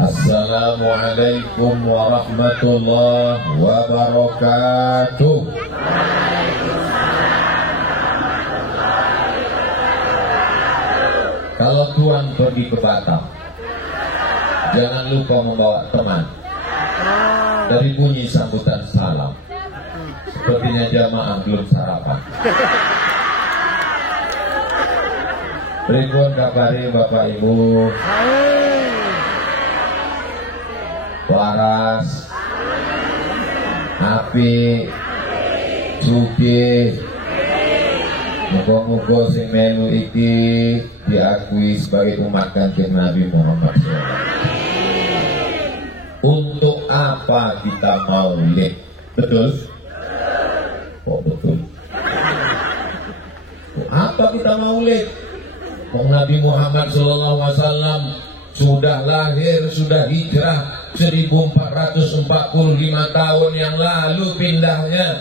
Assalamualaikum warahmatullahi wabarakatuh. Kalau Tuhan pergi ke Batam, jangan lupa membawa teman. Dari bunyi sambutan salam, sepertinya jamaah belum sarapan. Pripun kabare Bapak Ibu? Waras, apik, sugih. Muga-muga sing melu iki diakui sebagai umat Kanjeng Nabi Muhammad SAW. Untuk apa kita maulid? Betul? Oh betul. Untuk apa kita maulid? Nabi Muhammad SAW sudah lahir, sudah hijrah 1445 tahun yang lalu pindahnya.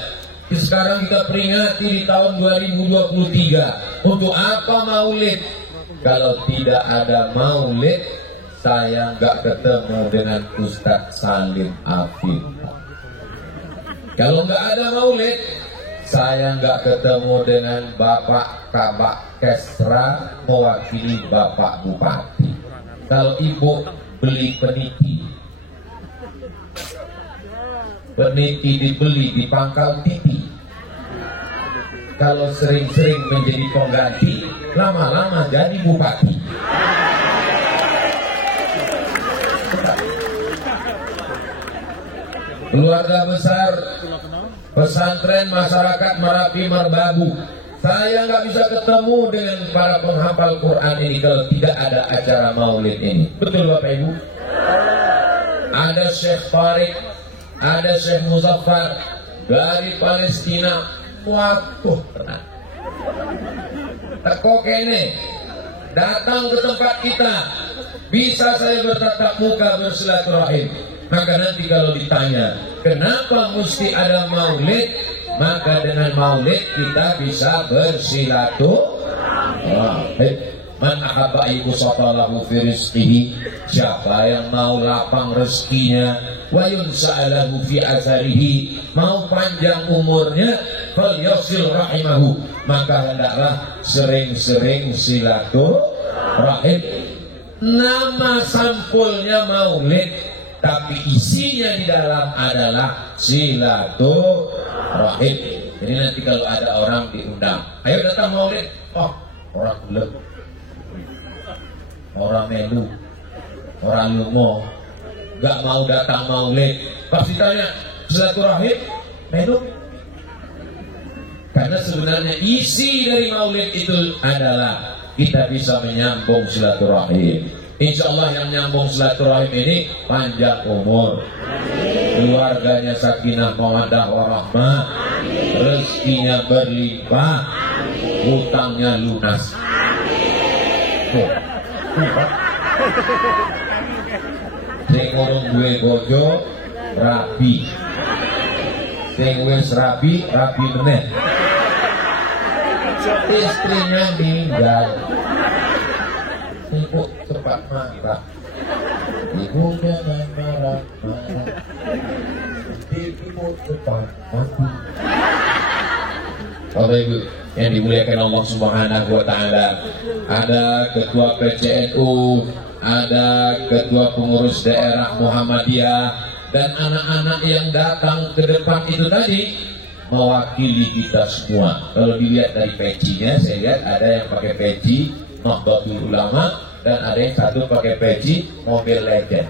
Sekarang kita peringati di tahun 2023. Untuk apa maulid? Kalau tidak ada maulid, saya nggak ketemu dengan Ustadz Salim Afif. Kalau nggak ada maulid, saya nggak ketemu dengan Bapak Kabak Kesra mewakili Bapak Bupati. Kalau ibu beli peniti, peniti dibeli di pangkal titi. Kalau sering-sering menjadi pengganti, lama-lama jadi bupati. Keluarga besar pesantren masyarakat Merapi Merbabu, saya nggak bisa ketemu dengan para penghafal Quran ini kalau tidak ada acara maulid ini. Betul Bapak Ibu? Ada Syekh Farid, ada Syekh Muzaffar dari Palestina. Waduh, tenang. Teko kene datang ke tempat kita, bisa saya bertatap muka bersilaturahim. Maka nanti kalau ditanya kenapa mesti ada maulid, maka dengan maulid kita bisa bersilaturahim. Man ahabba ibu safalahu fi rizqihi, siapa yang mau lapang rezekinya, wa yunsa'alahu fi atharihi, mau panjang umurnya, falyasil rahimahu, maka hendaklah sering-sering silaturahim. Nama sampulnya maulid, tapi isinya di dalam adalah silaturahim. Jadi nanti kalau ada orang diundang, ayo datang maulid, oh orang belum, orang melu, orang lumo, gak mau datang maulid, pasti tanya silaturahim, melu. Karena sebenarnya isi dari maulid itu adalah kita bisa menyambung silaturahim. Insya Allah yang nyambung silaturahim ini panjang umur, keluarganya sakinah mawaddah warahmah, rezekinya berlimpah, hutangnya lunas. Sing ngurung duwe bojo rapi, sing wis rapi meneh, istrinya meninggal. Ibu cepat marah, ibu jangan marah-marah, ibu cepat mati. Bapak Ibu yang dimuliakan Allah Subhanahu wa Ta'ala, ada ketua PCNU, ada ketua pengurus daerah Muhammadiyah, dan anak-anak yang datang ke depan itu tadi mewakili kita semua. Kalau dilihat dari pecinya, saya lihat ada yang pakai peci Nahdlatul Ulama dan ada yang satu pakai peci Mobil Legend.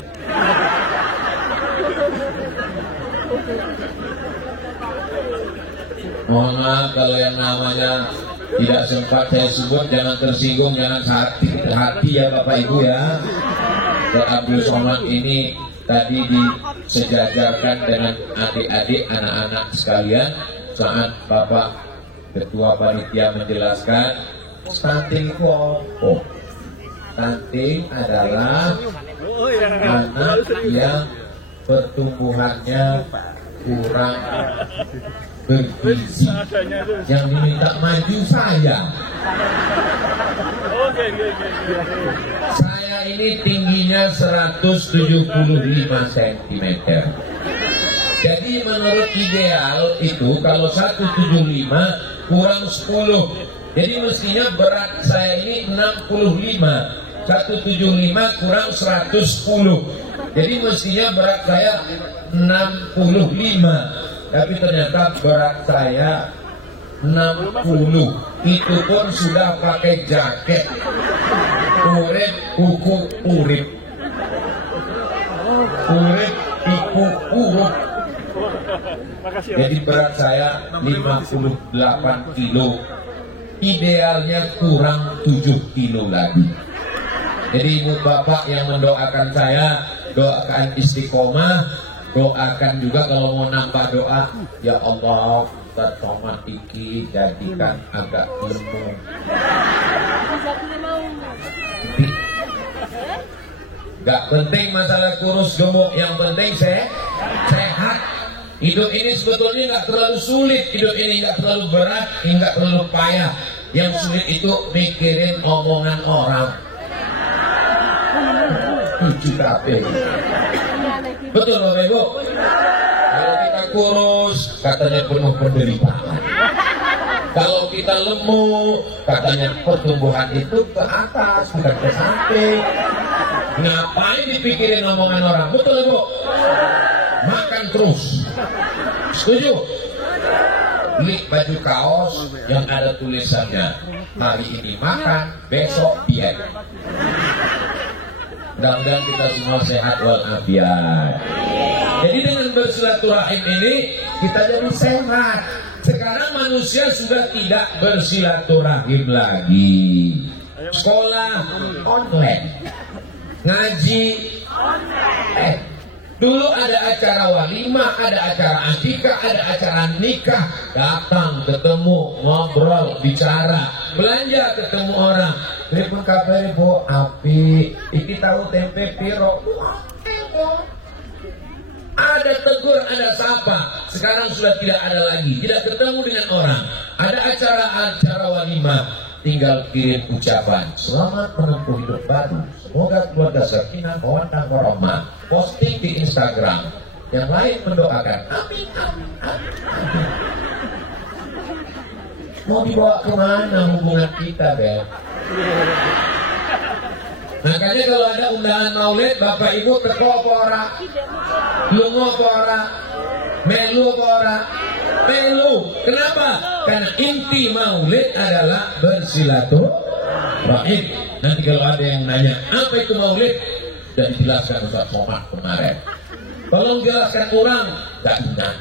Mohon maaf kalau yang namanya tidak sempat saya sebut, jangan tersinggung, jangan hati ya Bapak Ibu ya. Dan Abdul Somad ini tadi disejajarkan dengan adik-adik anak-anak sekalian saat Bapak Ketua Panitia menjelaskan stunting itu apa? Stunting adalah anak yang pertumbuhannya kurang bergizi. Yang diminta maju saya. Saya ini tingginya 175 cm. Jadi menurut ideal itu kalau 175 kurang 10. Jadi mestinya berat saya ini 65. 175 kurang 110. Jadi mestinya berat saya 65. Tapi ternyata berat saya 60. Itu pun sudah pakai jaket. Urip kuku urip. Urip kuku urip. Jadi berat saya 58 kilo. Idealnya kurang 7 kilo lagi. Jadi ibu bapak yang mendoakan saya, doakan istiqomah, doakan juga kalau mau nambah doa, ya Allah, Ustaz iki jadikan agak lemu. Gak penting masalah kurus gemuk, yang penting sehat. Hidup ini sebetulnya gak terlalu sulit, hidup ini gak terlalu berat, gak terlalu payah. Yang sulit itu mikirin omongan orang. Betul Bapak Ibu. Kalau kita kurus katanya penuh penderitaan. Kalau kita lemu katanya pertumbuhan itu ke atas bukan ke samping. Ngapain dipikirin omongan orang? Betul Ibu. Makan terus. Setuju? Beli baju kaos yang ada tulisannya hari ini makan, besok diet. Mudah-mudahan kita semua sehat walafiat. Jadi dengan bersilaturahim ini kita jadi sehat. Sekarang manusia sudah tidak bersilaturahim lagi. Sekolah online, ngaji online. Dulu ada acara walimah, ada acara akikah, ada acara nikah. Datang, ketemu, ngobrol, bicara, belanja, ketemu orang. Telepon kabar Bu, api, iki tahu tempe piro. Ada tegur, ada sapa. Sekarang sudah tidak ada lagi, tidak ketemu dengan orang. Ada acara walimah, tinggal kirim ucapan selamat menempuh hidup baru. Semoga keluarga sakinah mawaddah warahmah. Posting di Instagram. Yang lain mendoakan. Amin, amin, amin, amin. Mau dibawa kemana hubungan kita, Bel? Makanya kalau ada undangan maulid, Bapak Ibu teko apa ora? Lungo apa ora? Melu apa ora? Melu. Kenapa? Karena inti maulid adalah bersilaturahim. Nanti kalau ada yang nanya, apa itu maulid? Dan dijelaskan Ustaz Somad kemarin. Tolong jelaskan orang, gak ingat.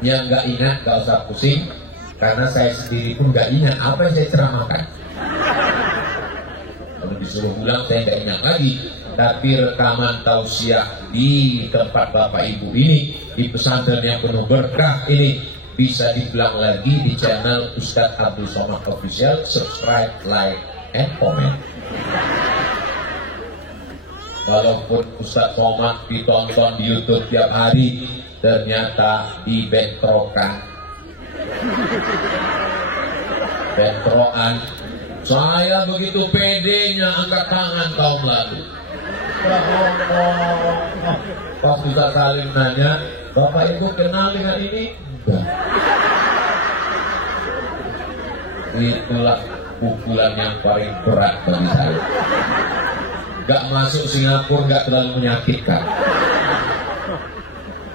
Yang gak ingat gak usah pusing, karena saya sendiri pun gak ingat apa yang saya ceramahkan. Kalau disuruh ulang saya gak ingat lagi. Tapi rekaman tausiah di tempat Bapak Ibu ini, di pesantren yang penuh berkah ini, bisa diulang lagi di channel Ustaz Abdul Somad Official. Subscribe, like, and comment. Walaupun Ustaz Somad ditonton di YouTube tiap hari, ternyata dibentrokan. Bentrokan. Saya begitu pedenya angkat tangan tahun lalu. Pas Ustaz Salim nanya, Bapak Ibu kenal dengan ini? Enggak. Itulah pukulan yang paling berat bagi saya. Gak masuk Singapura gak terlalu menyakitkan.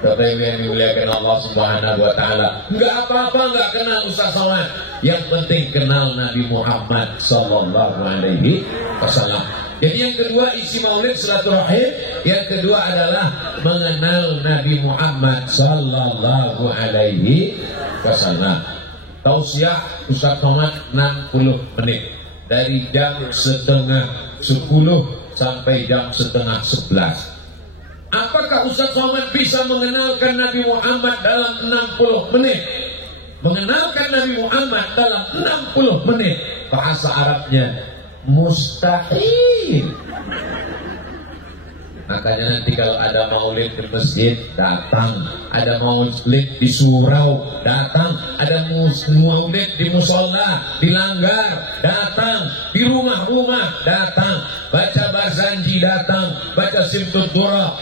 Bapak Ibu yang dimuliakan Allah Subhanahu wa Ta'ala, gak apa-apa gak kenal Ustaz Somad. Yang penting kenal Nabi Muhammad Sallallahu Alaihi Wasallam. Jadi yang kedua isi maulid silaturahim. Yang kedua adalah mengenal Nabi Muhammad Sallallahu Alaihi Wasallam. Tausiah Ustaz Somad 60 menit. Dari jam setengah 10 sampai jam setengah 11. Apakah Ustaz Somad bisa mengenalkan Nabi Muhammad dalam 60 menit? Mengenalkan Nabi Muhammad dalam 60 menit. Bahasa Arabnya mustahil. Makanya nanti kalau ada maulid di masjid, datang. Ada maulid di surau, datang. Ada maulid di musola, di langgar, datang. Di rumah-rumah, datang. Baca Barzanji, datang. Baca Simtud Dura,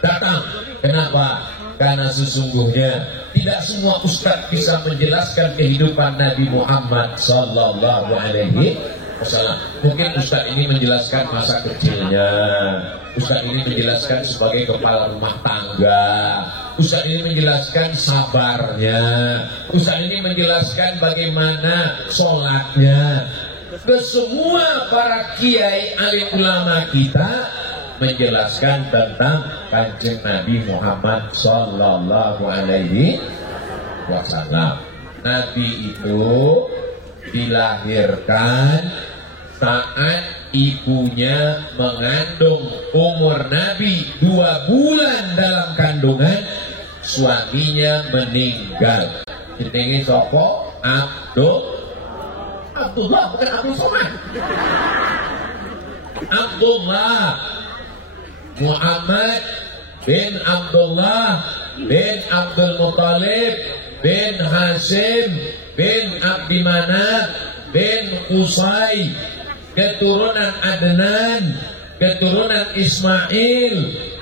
datang. Kenapa? Karena sesungguhnya tidak semua ustaz bisa menjelaskan kehidupan Nabi Muhammad sallallahu alaihi wasallam. Mungkin ustaz ini menjelaskan masa kecilnya, ustaz ini menjelaskan sebagai kepala rumah tangga, ustaz ini menjelaskan sabarnya, ustaz ini menjelaskan bagaimana sholatnya. Kesemua para kiai alim ulama kita menjelaskan tentang Kanjeng Nabi Muhammad sallallahu alaihi wasallam. Nabi itu dilahirkan saat ibunya mengandung. Umur Nabi 2 bulan dalam kandungan, suaminya meninggal. Jenenge sapa? Abdullah, bukan Abdul Somad. Abdullah Muhammad bin Abdullah bin Abdul Muttalib bin Hashim bin Abdi Manaf bin Qusay, keturunan Adnan, keturunan Ismail,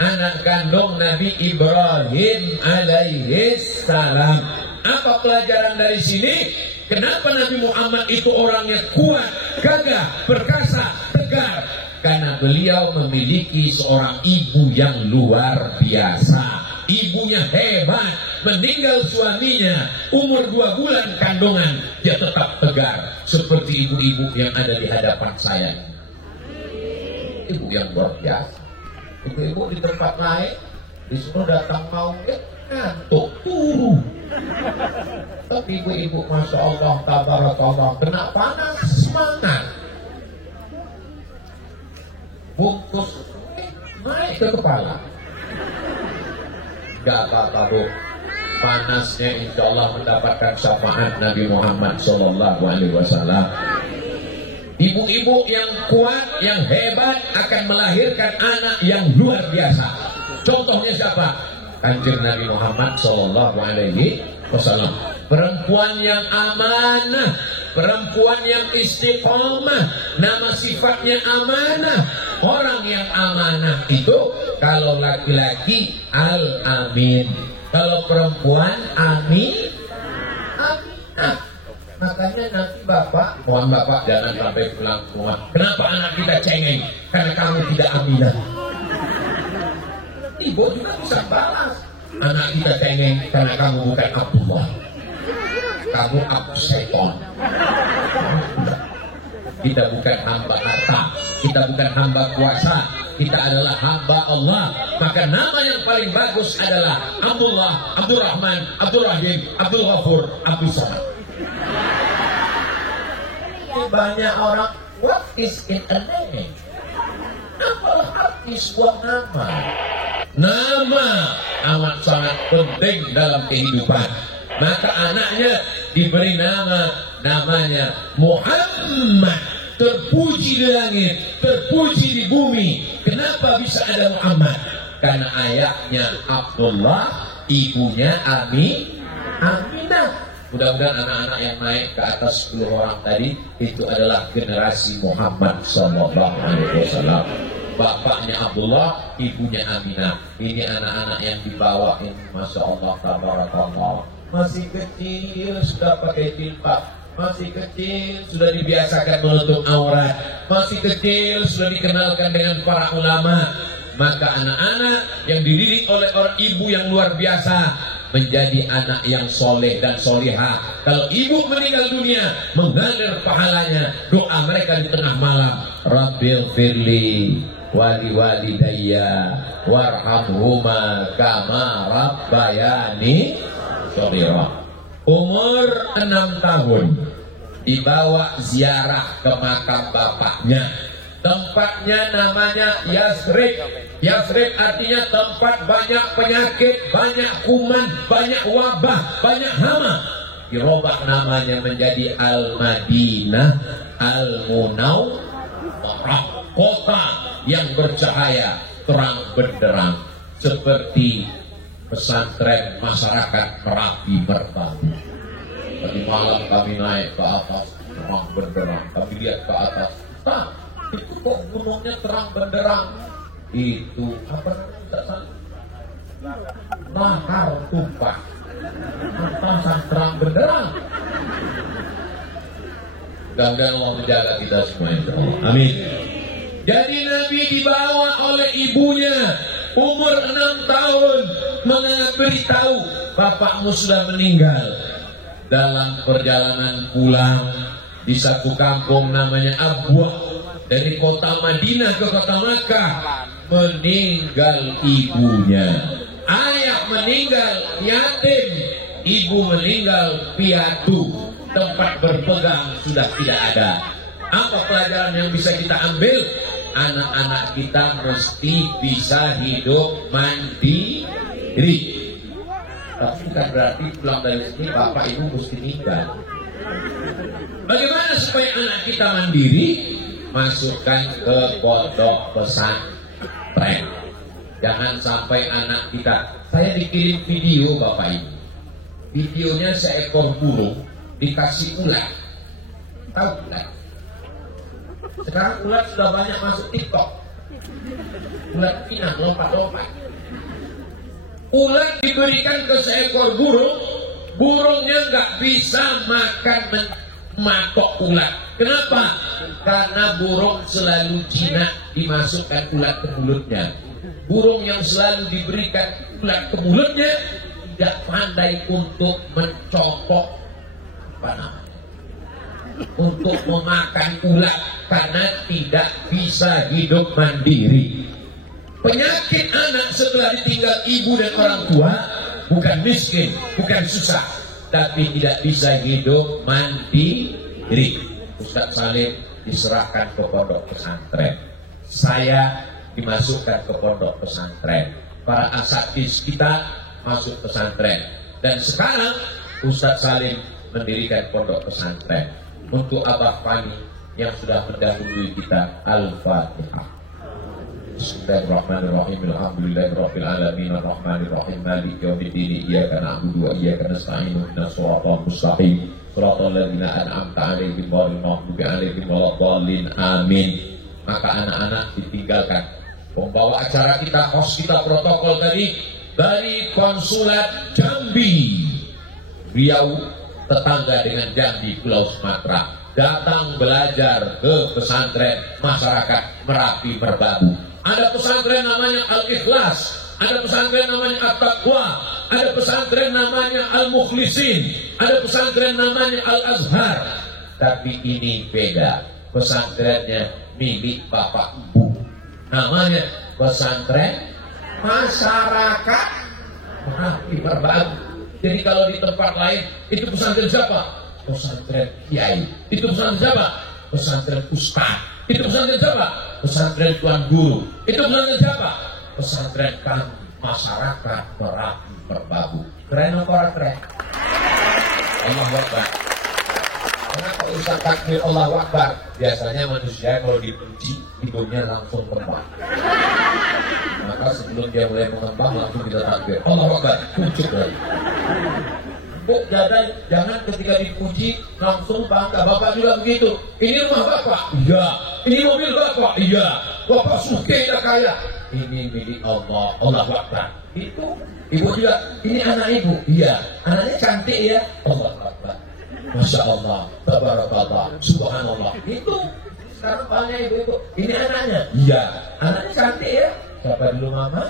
anak kandung Nabi Ibrahim alaihi salam. Apa pelajaran dari sini? Kenapa Nabi Muhammad itu orangnya kuat, gagah, perkasa, tegar? Karena beliau memiliki seorang ibu yang luar biasa. Ibunya hebat, meninggal suaminya umur 2 bulan kandungan, dia tetap tegar seperti ibu-ibu yang ada di hadapan saya. Ibu yang luar biasa. Ibu-ibu di tempat lain disuruh datang maulid ngantuk turu. Tapi ibu-ibu masya Allah tabarakallah kena panas semangat. Bungkus naik ke kepala. Gak apa-apa bu, panasnya insya Allah mendapatkan syafaat Nabi Muhammad sallallahu alaihi wasallam. Ibu-ibu yang kuat, yang hebat akan melahirkan anak yang luar biasa. Contohnya siapa? Kanjeng Nabi Muhammad sallallahu alaihi wasallam. Perempuan yang amanah, perempuan yang istiqomah, nama sifatnya amanah. Orang yang amanah itu kalau laki-laki al-amin, kalau perempuan aminah. Makanya nanti bapak, mohon bapak jangan sampai pulang rumah. Kenapa anak kita cengeng? Karena kamu tidak aminah. Ibu juga bisa balas. Anak kita cengeng karena kamu bukan Abdullah. Kamu Abu Seton. Kita bukan hamba harta, kita bukan hamba kuasa, kita adalah hamba Allah. Maka nama yang paling bagus adalah Abdullah, Abdul Rahman, Abdul Rahim, Abdul Ghafur, Abdul Somad. Banyak orang, what is in a name? Apalah arti sebuah nama? Nama amat sangat penting dalam kehidupan. Maka anaknya diberi namanya Muhammad. Terpuji di langit, terpuji di bumi. Kenapa bisa ada Muhammad? Karena ayahnya Abdullah, ibunya Aminah. Mudah-mudahan anak-anak yang naik ke atas 10 orang tadi itu adalah generasi Muhammad sallallahu alaihi wasallam. Bapaknya Abdullah, ibunya Aminah. Ini anak-anak yang dibawa ini, masya Allah tabarakallah. Masih kecil sudah pakai jilbab, masih kecil sudah dibiasakan menutup aurat, masih kecil sudah dikenalkan dengan para ulama. Maka anak-anak yang dididik oleh orang ibu yang luar biasa menjadi anak yang soleh dan solihah. Kalau ibu meninggal dunia, mengalir pahalanya doa mereka di tengah malam. Rabbil firli wali walidayya warhamhuma kama rabbayani shaghira. Umur 6 tahun dibawa ziarah ke makam bapaknya. Tempatnya namanya Yasrib. Yasrib artinya tempat banyak penyakit, banyak kuman, banyak wabah, banyak hama. Dirubah namanya menjadi Al-Madinah Al-Munawwarah, kota yang bercahaya. terang benderang seperti pesantren masyarakat Merapi Merbabu. Tadi malam kami naik ke atas, terang benderang. Kami lihat ke atas, nah itu kok gunungnya terang benderang. Itu apa namanya? Lahar tumpah. Atas terang benderang. Mudah-mudahan Allah menjaga kita semua, insyaallah. Amin. Jadi Nabi dibawa oleh ibunya umur 6 tahun memberitahu bapakmu sudah meninggal. Dalam perjalanan pulang di satu kampung namanya Abwah, dari kota Madinah ke kota Makkah, meninggal ibunya. Ayah meninggal yatim, ibu meninggal piatu, tempat berpegang sudah tidak ada. Apa pelajaran yang bisa kita ambil? Anak-anak kita mesti bisa hidup mandiri. Tapi bukan berarti pulang dari sini bapak ibu mesti tinggal. Bagaimana supaya anak kita mandiri? Masukkan ke pondok pesantren. Jangan sampai anak kita. Saya dikirim video bapak ibu. Videonya seekor burung dikasih ulat. Tahu ulat? Sekarang ulat sudah banyak masuk TikTok. Ulat pinang lompat-lompat. Ulat diberikan ke seekor burung, burungnya nggak bisa makan matok ulat. Kenapa? Karena burung selalu jinak dimasukkan ulat ke mulutnya. Burung yang selalu diberikan ulat ke mulutnya tidak pandai untuk mencopot apa namanya, untuk memakan ulat, karena tidak bisa hidup mandiri. Penyakit anak setelah ditinggal ibu dan orang tua bukan miskin, bukan susah, tapi tidak bisa hidup mandiri. Ustaz Salim diserahkan ke pondok pesantren. Saya dimasukkan ke pondok pesantren. Para asatidz kita masuk pesantren. Dan sekarang Ustaz Salim mendirikan pondok pesantren. Untuk Abah Fani yang sudah mendahului kita, Al-Fatihah. Bismillahirrahmanirrahim. Alhamdulillahirabbil alamin arrahmanir rahim maliki yaumiddin iyyaka na'budu wa iyyaka nasta'in ihdinas siratal mustaqim siratal ladzina an'amta 'alaihim ghairil maghdubi 'alaihim waladdallin. Amin. Maka anak-anak ditinggalkan. Pembawa acara kita, host kita protokol tadi dari Konsulat Jambi, Riau, tetangga dengan Jambi, Pulau Sumatera, datang belajar ke pesantren masyarakat Merapi Merbabu. Ada pesantren namanya Al-Ikhlas, ada pesantren namanya At-Taqwa, ada pesantren namanya Al-Mukhlisin, ada pesantren namanya Al-Azhar. Tapi ini beda, pesantrennya milik bapak ibu. Namanya pesantren masyarakat Merapi Merbabu. Jadi kalau di tempat lain itu pesantren siapa? Pesantren kiai. Itu pesantren siapa? Pesantren ustaz. Itu pesantren siapa? Pesantren tuan guru. Itu pesantren siapa? Pesantren kami, masyarakat Merapi Merbabu. Keren apa orang keren? Allahu Akbar. Kenapa Ustaz takbir Allahu Akbar? Biasanya manusia kalau dipuji hidungnya langsung kembang. Maka sebelum dia mulai mengembang langsung kita takbir Allahu Akbar, pucuk lagi. Bu, jangan ketika dipuji langsung bangga. Bapak juga begitu. Ini rumah bapak? Iya. Ini mobil bapak? Iya. Bapak sugih dan kaya? Ini milik Allah. Allahu Akbar. Itu ibu juga. Ini anak ibu? Iya. Anaknya cantik ya? Allahu Akbar. Masya Allah. Tabarakallah. Subhanallah. Itu sekarang banyak ibu itu. Ini anaknya? Iya. Anaknya cantik ya? Siapa dulu mama?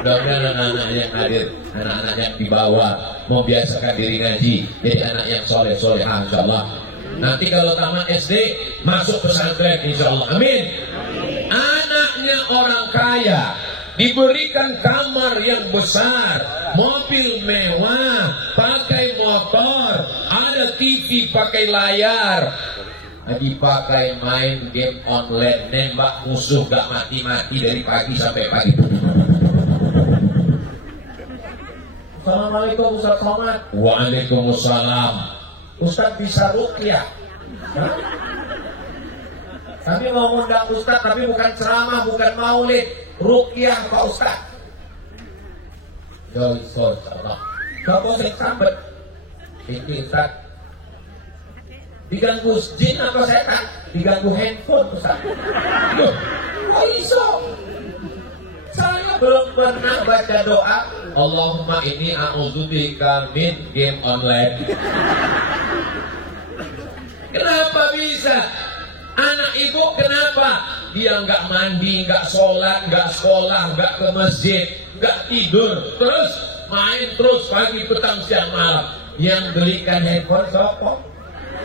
Mudah-mudahan anak-anak yang hadir, anak-anak yang dibawa membiasakan diri ngaji, jadi anak yang soleh-soleh, insyaallah. Nanti kalau tamat SD masuk pesantren, insyaallah. Amin. Anaknya orang kaya diberikan kamar yang besar, mobil mewah, pakai motor, ada TV pakai layar, dipakai main game online, nembak musuh gak mati-mati dari pagi sampai pagi. Assalamualaikum Ustaz Somad. Waalaikumsalam. Ustaz bisa ruqyah? Kami mau ngundang Ustaz, tapi bukan ceramah, bukan maulid, ruqyah Pak Ustaz. Ya Allah, kamu sering sambet. Ini Ustaz, diganggu jin atau setan? Diganggu handphone Ustaz. Loh, kok iso? Saya belum pernah baca doa Allahumma inni a'udzubika min game online. Kenapa bisa? Anak ibu kenapa? Dia nggak mandi, nggak sholat, nggak sekolah, nggak ke masjid, nggak tidur, terus main terus pagi, petang, siang, malam. Yang belikan handphone siapa?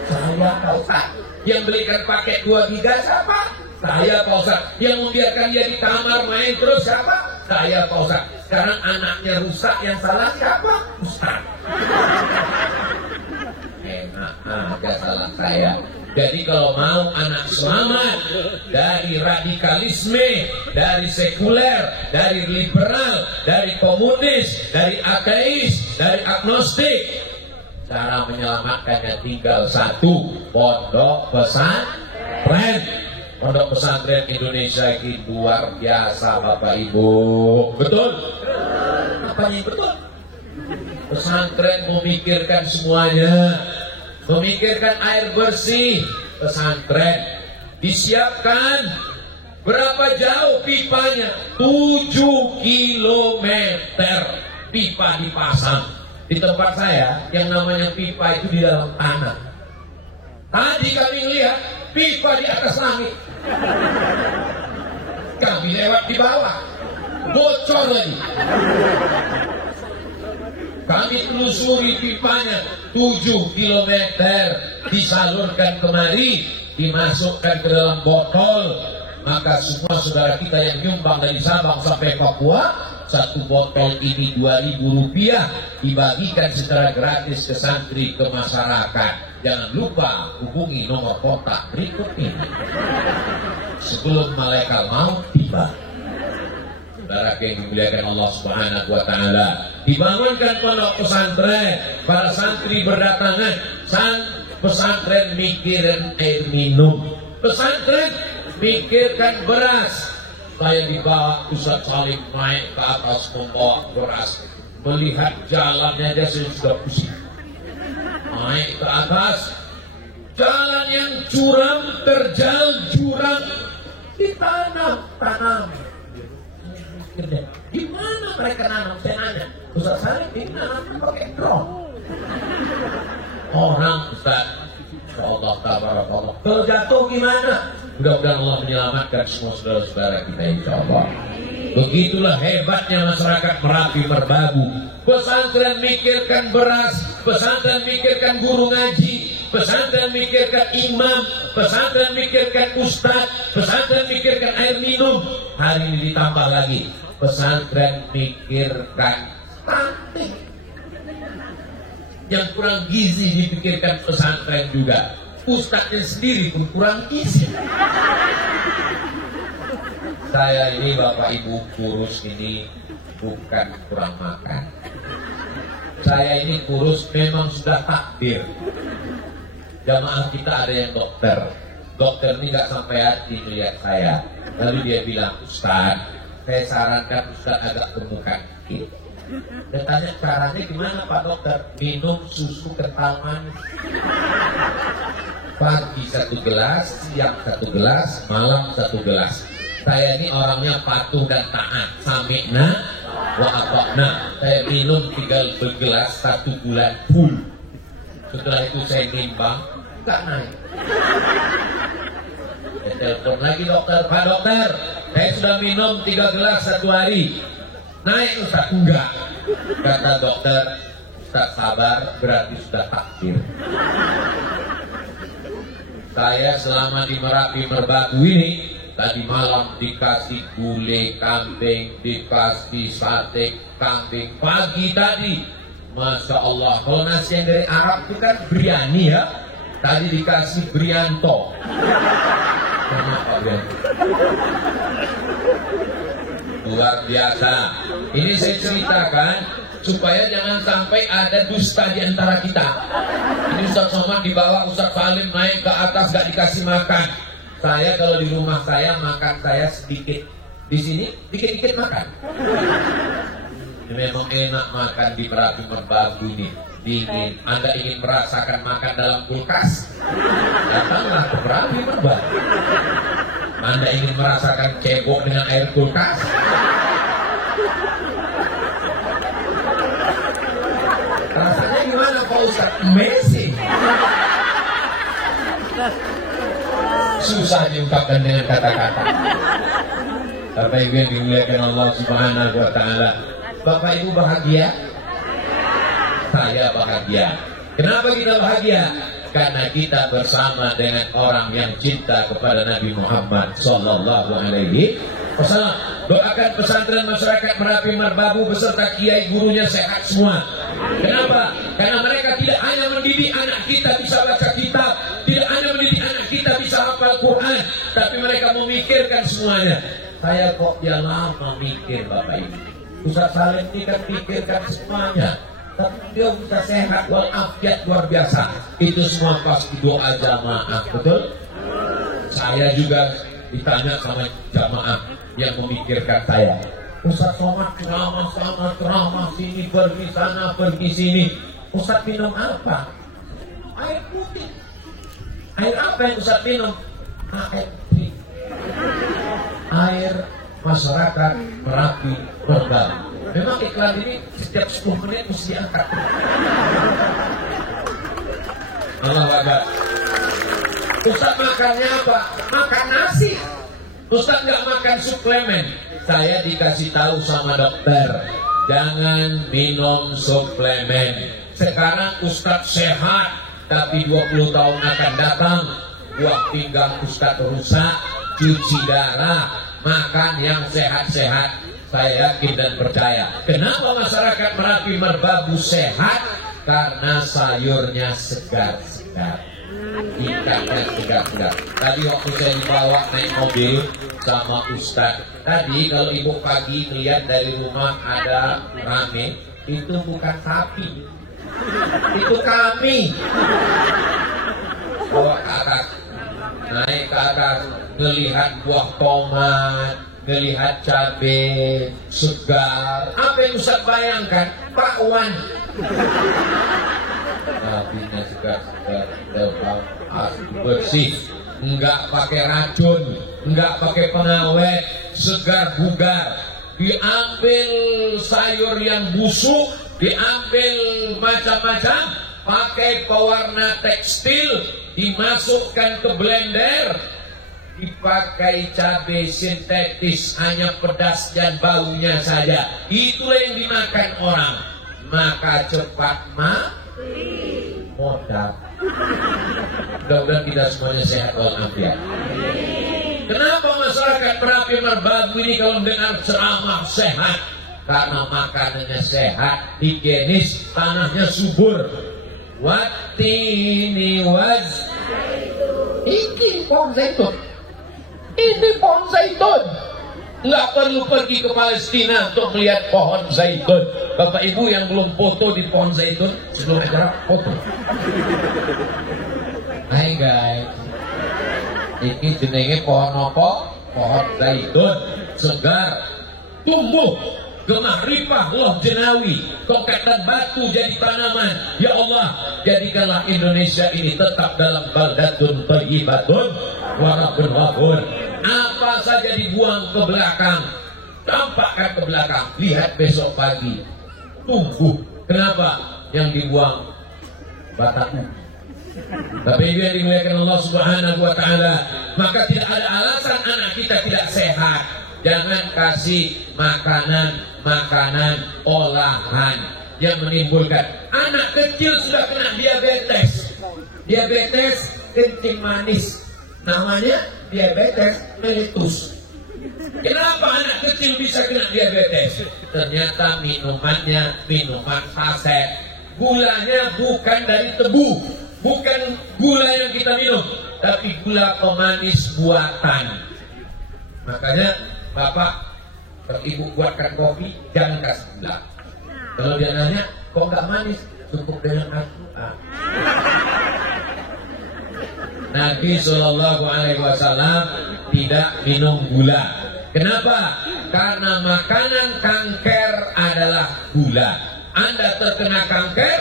Saya Pak Ustaz. Yang belikan paket 2 giga siapa? Saya Pak Ustaz. Yang membiarkan dia di kamar main terus siapa? Saya Pak Ustaz. Sekarang anaknya rusak, yang salah siapa? Ustaz. Enak aja salah saya. Jadi kalau mau anak selamat dari radikalisme, dari sekuler, dari liberal, dari komunis, dari ateis, dari agnostik, cara menyelamatkannya tinggal satu: pondok pesantren. Pondok pesantren Indonesia ini luar biasa Bapak Ibu. Betul? Apa yang betul? Pesantren memikirkan semuanya. Memikirkan air bersih. Pesantren disiapkan. Berapa jauh pipanya? 7 kilometer pipa dipasang. Di tempat saya yang namanya pipa itu di dalam tanah. Tadi kami lihat pipa di atas langit. Kami lewat di bawah, bocor lagi. Kami telusuri pipanya 7 kilometer, disalurkan kemari, dimasukkan ke dalam botol. Maka semua saudara kita yang nyumbang dari Sabang sampai Papua, satu botol ini Rp2.000 dibagikan secara gratis ke santri, ke masyarakat. Jangan lupa hubungi nomor kontak berikut ini sebelum malaikat maut tiba. Saudara yang dimuliakan Allah Subhanahu wa taala, dibangunkan pondok pesantren, para santri berdatangan, pesantren mikirin air minum, pesantren pikirkan beras. Saya dibawa Ustaz Salim naik ke atas membawa beras, melihat jalannya dia sudah pusing. Naik ke atas, jalan yang curam, terjal jurang, ditanam. Di mana mereka nanam? Saya nanya, Ustaz Salim ini nanam pakai drone. Orang Ustaz, Allah tabarakallah, kalau jatuh gimana? Mudah-mudahan Allah menyelamatkan semua saudara-saudara kita, insyaallah. Begitulah hebatnya masyarakat Merapi Merbabu. Pesantren mikirkan beras, pesantren mikirkan guru ngaji, pesantren mikirkan imam, pesantren mikirkan ustaz, pesantren mikirkan air minum. Hari ini ditambah lagi, pesantren mikirkan stunting. Yang kurang gizi dipikirkan pesantren juga. Ustadznya sendiri pun kurang gizi. Saya ini Bapak Ibu kurus ini bukan kurang makan. Saya ini kurus memang sudah takdir. Jamaah kita ada yang dokter. Dokter ini gak sampai hati melihat saya. Lalu dia bilang, Ustaz, saya sarankan Ustaz agak gemukan dikit. Dia tanya caranya gimana Pak Dokter? Minum susu kental manis. Pagi 1 gelas, siang 1 gelas, malam 1 gelas. Saya ini orangnya patuh dan taat. Sami'na wa ata'na. Saya minum 3 gelas 1 bulan full. Setelah itu saya nimbang, gak naik. Saya telepon lagi dokter, Pak Dokter, saya sudah minum 3 gelas 1 hari. Naik Ustaz? Enggak. Kata dokter, Ustaz sabar, berarti sudah takdir. Saya selama di Merapi Merbabu ini, tadi malam dikasih gulai kambing, dikasih sate kambing. Pagi tadi, Masya Allah, kalau nasi yang dari Arab itu kan biryani ya. Tadi dikasih Brianto. Kenapa Brianto? Luar biasa. Ini saya ceritakan supaya jangan sampai ada dusta di antara kita. Ini Ustaz Somad dibawa Ustaz Salim naik ke atas gak dikasih makan. Saya kalau di rumah saya makan saya sedikit, di sini dikit-dikit makan. Memang enak makan di Merapi Merbabu ini, dingin. Anda ingin merasakan makan dalam kulkas? Datanglah ke Merapi Merbabu. Anda ingin merasakan cebok dengan air kulkas? Rasanya gimana Pak Ustaz? Amazing. Susah diungkapkan dengan kata-kata. Bapak Ibu yang dimuliakan Allah Subhanahu wa Ta'ala, Bapak Ibu bahagia? Saya bahagia. Kenapa kita bahagia? Karena kita bersama dengan orang yang cinta kepada Nabi Muhammad Sallallahu Alaihi Wasallam. Doakan pesantren masyarakat Merapi Merbabu beserta kiai gurunya sehat semua. Kenapa? Karena mereka tidak hanya mendidik anak kita bisa baca kitab, tidak hanya mendidik anak kita bisa hafal Quran, tapi mereka memikirkan semuanya. Saya kok dia lama mikir Bapak Ibu. Ustaz Salim ini kan pikirkan semuanya, tapi dia bisa sehat walafiat luar biasa. Itu semua pasti doa jamaah, betul? Saya juga ditanya sama jamaah yang memikirkan saya. Ustaz Somad ceramah sini pergi sana pergi sini. Ustaz minum apa? Air putih. Air apa yang Ustaz minum? Air putih. Air masyarakat Merapi Merbabu. Memang iklan ini setiap 10 menit mesti diangkat. Allah Akbar. Ustaz makannya apa? Makan nasi. Ustaz nggak makan suplemen. Saya dikasih tahu sama dokter, jangan minum suplemen. Sekarang Ustaz sehat, tapi 20 tahun akan datang buah pinggang Ustaz rusak, cuci darah, makan yang sehat-sehat. Saya yakin dan percaya. Kenapa masyarakat Merapi Merbabu sehat? Karena sayurnya segar-segar, ikannya segar-segar. Tadi waktu saya dibawa naik mobil sama Ustaz, tadi kalau ibu pagi melihat dari rumah ada rame, itu bukan sapi, itu kami. Bawa ke atas, naik ke atas, melihat buah tomat, melihat cabai segar. Apa yang Ustaz bayangkan? Bakwan. Sapinya segar-segar, bersih, enggak pakai racun, enggak pakai pengawet, segar bugar. Diambil sayur yang busuk, diambil macam-macam, pakai pewarna tekstil, dimasukkan ke blender, dipakai cabai sintetis, hanya pedas dan baunya saja. Itulah yang dimakan orang. Maka cepat modal. Mudah-mudahan kita semuanya sehat walafiat. Kenapa masyarakat Merapi Merbabu ini kalau mendengar ceramah sehat? Karena makanannya sehat, higienis, tanahnya subur. Watini waz. Ini pohon zaitun. Ini pohon zaitun. Nggak perlu pergi ke Palestina untuk melihat pohon zaitun. Bapak Ibu yang belum foto di pohon zaitun sebelum acara, foto. Hai guys, ini jenenge pohon apa? Pohon zaitun segar, tumbuh gemah ripah loh jenawi, kokatan batu jadi tanaman. Ya Allah, jadikanlah Indonesia ini tetap dalam baldatun thayyibatun wa rabbun ghafur. Apa saja dibuang ke belakang, tampakkan ke belakang, lihat besok pagi tumbuh. Kenapa? Yang dibuang bataku. Tapi yang dimuliakan Allah Subhanahu wa Ta'ala, maka tidak ada alasan anak kita tidak sehat. Jangan kasih makanan olahan yang menimbulkan. Anak kecil sudah kena diabetes. Diabetes kencing manis, namanya diabetes mellitus. Kenapa anak kecil bisa kena diabetes? Ternyata minumannya minuman saset. Gulanya bukan dari tebu, bukan gula yang kita minum, tapi gula pemanis buatan. Makanya Bapak, kalau Ibu buatkan kopi, jangan kasih gula. Kalau dia nanya, kok nggak manis? Cukup dengan Al-Quran. Nabi Shallallahu Alaihi Wasallam tidak minum gula. Kenapa? Karena makanan kanker adalah gula. Anda terkena kanker,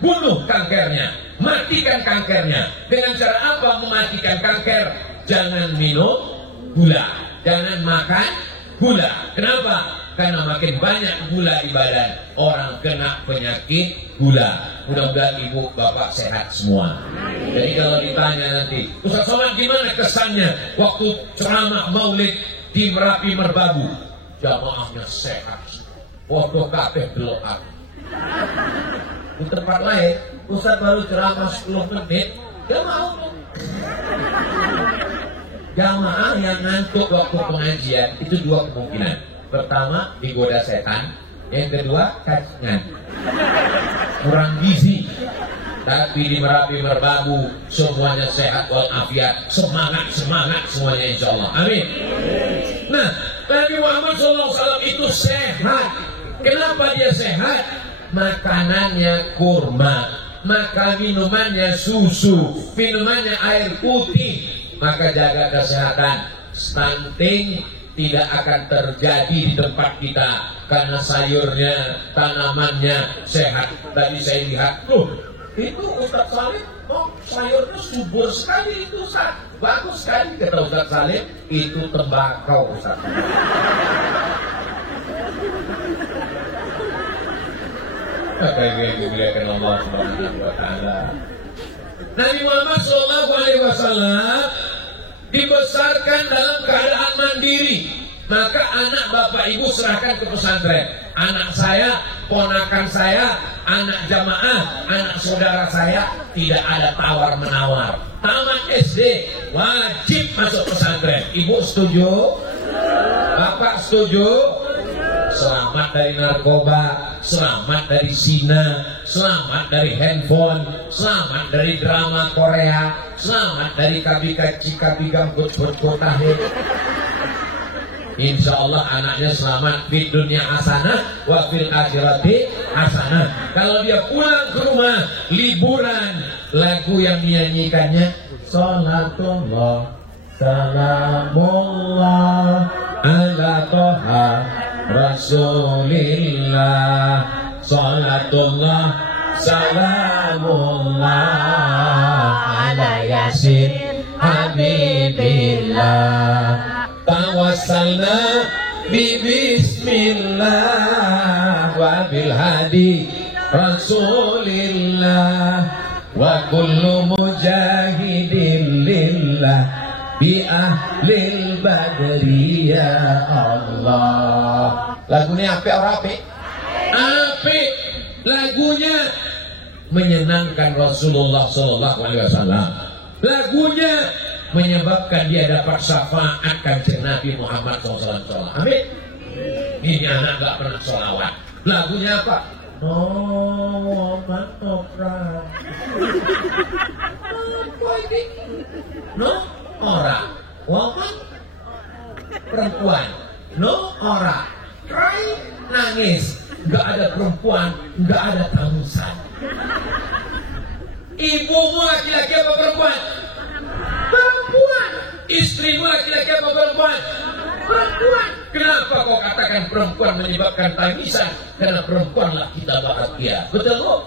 bunuh kankernya, matikan kankernya. Dengan cara apa mematikan kanker? Jangan minum gula, jangan makan gula. Kenapa? Karena makin banyak gula di badan, orang kena penyakit gula. Mudah-mudahan ibu bapak sehat semua. Jadi kalau ditanya nanti, Ustaz Somad gimana kesannya waktu ceramah maulid di Merapi Merbabu? Jamaahnya sehat, foto kabeh belokan. Di tempat lain, Ustaz baru ceramah 10 menit, dia mau. Jamaah yang ngantuk waktu pengajian itu dua kemungkinan. Pertama, digoda setan. Yang kedua, cacingan, kurang gizi. Tapi di Merapi Merbabu semuanya sehat walafiat, semangat semuanya insya Allah. Amin. Nah, Nabi Muhammad SAW itu sehat. Kenapa dia sehat? Makanannya kurma, maka minumannya susu, minumannya air putih. Maka jaga kesehatan. Stunting tidak akan terjadi di tempat kita karena sayurnya, tanamannya sehat. Tadi saya lihat, itu Ustaz Salim, sayurnya subur sekali itu Ustaz, bagus sekali. Kata Ustaz Salim, itu tembakau Ustaz. Maka yang dimuliakan Allah Subhanahu wa Ta'ala, Nabi Muhammad SAW dibesarkan dalam keadaan mandiri. Maka anak bapak ibu serahkan ke pesantren. Anak saya, ponakan saya, anak jamaah, anak saudara saya, tidak ada tawar menawar. Tamat SD wajib masuk pesantren. Ibu setuju? Bapak setuju? Selamat dari narkoba, selamat dari zina, selamat dari handphone, selamat dari drama Korea, selamat dari kabika-cika bigam kotahit. Insya Allah anaknya selamat di dunia hasanah wa fil akhirati hasanah. Kalau dia pulang ke rumah liburan, lagu yang dinyanyikannya Salatullah Salamullah ala toha Rasulillah, Salatullah Salamullah ala Yasin Habibillah. Tawassalna bi bismillah wa bil hadi Rasulillah wa kullu mujahidin lillah bi ahlil badri ya Allah. Lagunya apik ora apik? Apik. Lagunya menyenangkan Rasulullah sallallahu alaihi wasallam. Lagunya menyebabkan dia dapat syafaat kanjeng Nabi Muhammad SAW. Amin. Ini anak gak pernah sholawat. Lagunya apa? No man no cry. No ora. Woman perempuan. No ora. Cry nangis. Gak ada perempuan, gak ada tangisan. Ibumu laki-laki apa perempuan? Perempuan. Istrimu laki-laki apa perempuan? Perempuan. Kenapa kau katakan perempuan menyebabkan tangisan? Karena perempuanlah kita bahagia. Betul kok?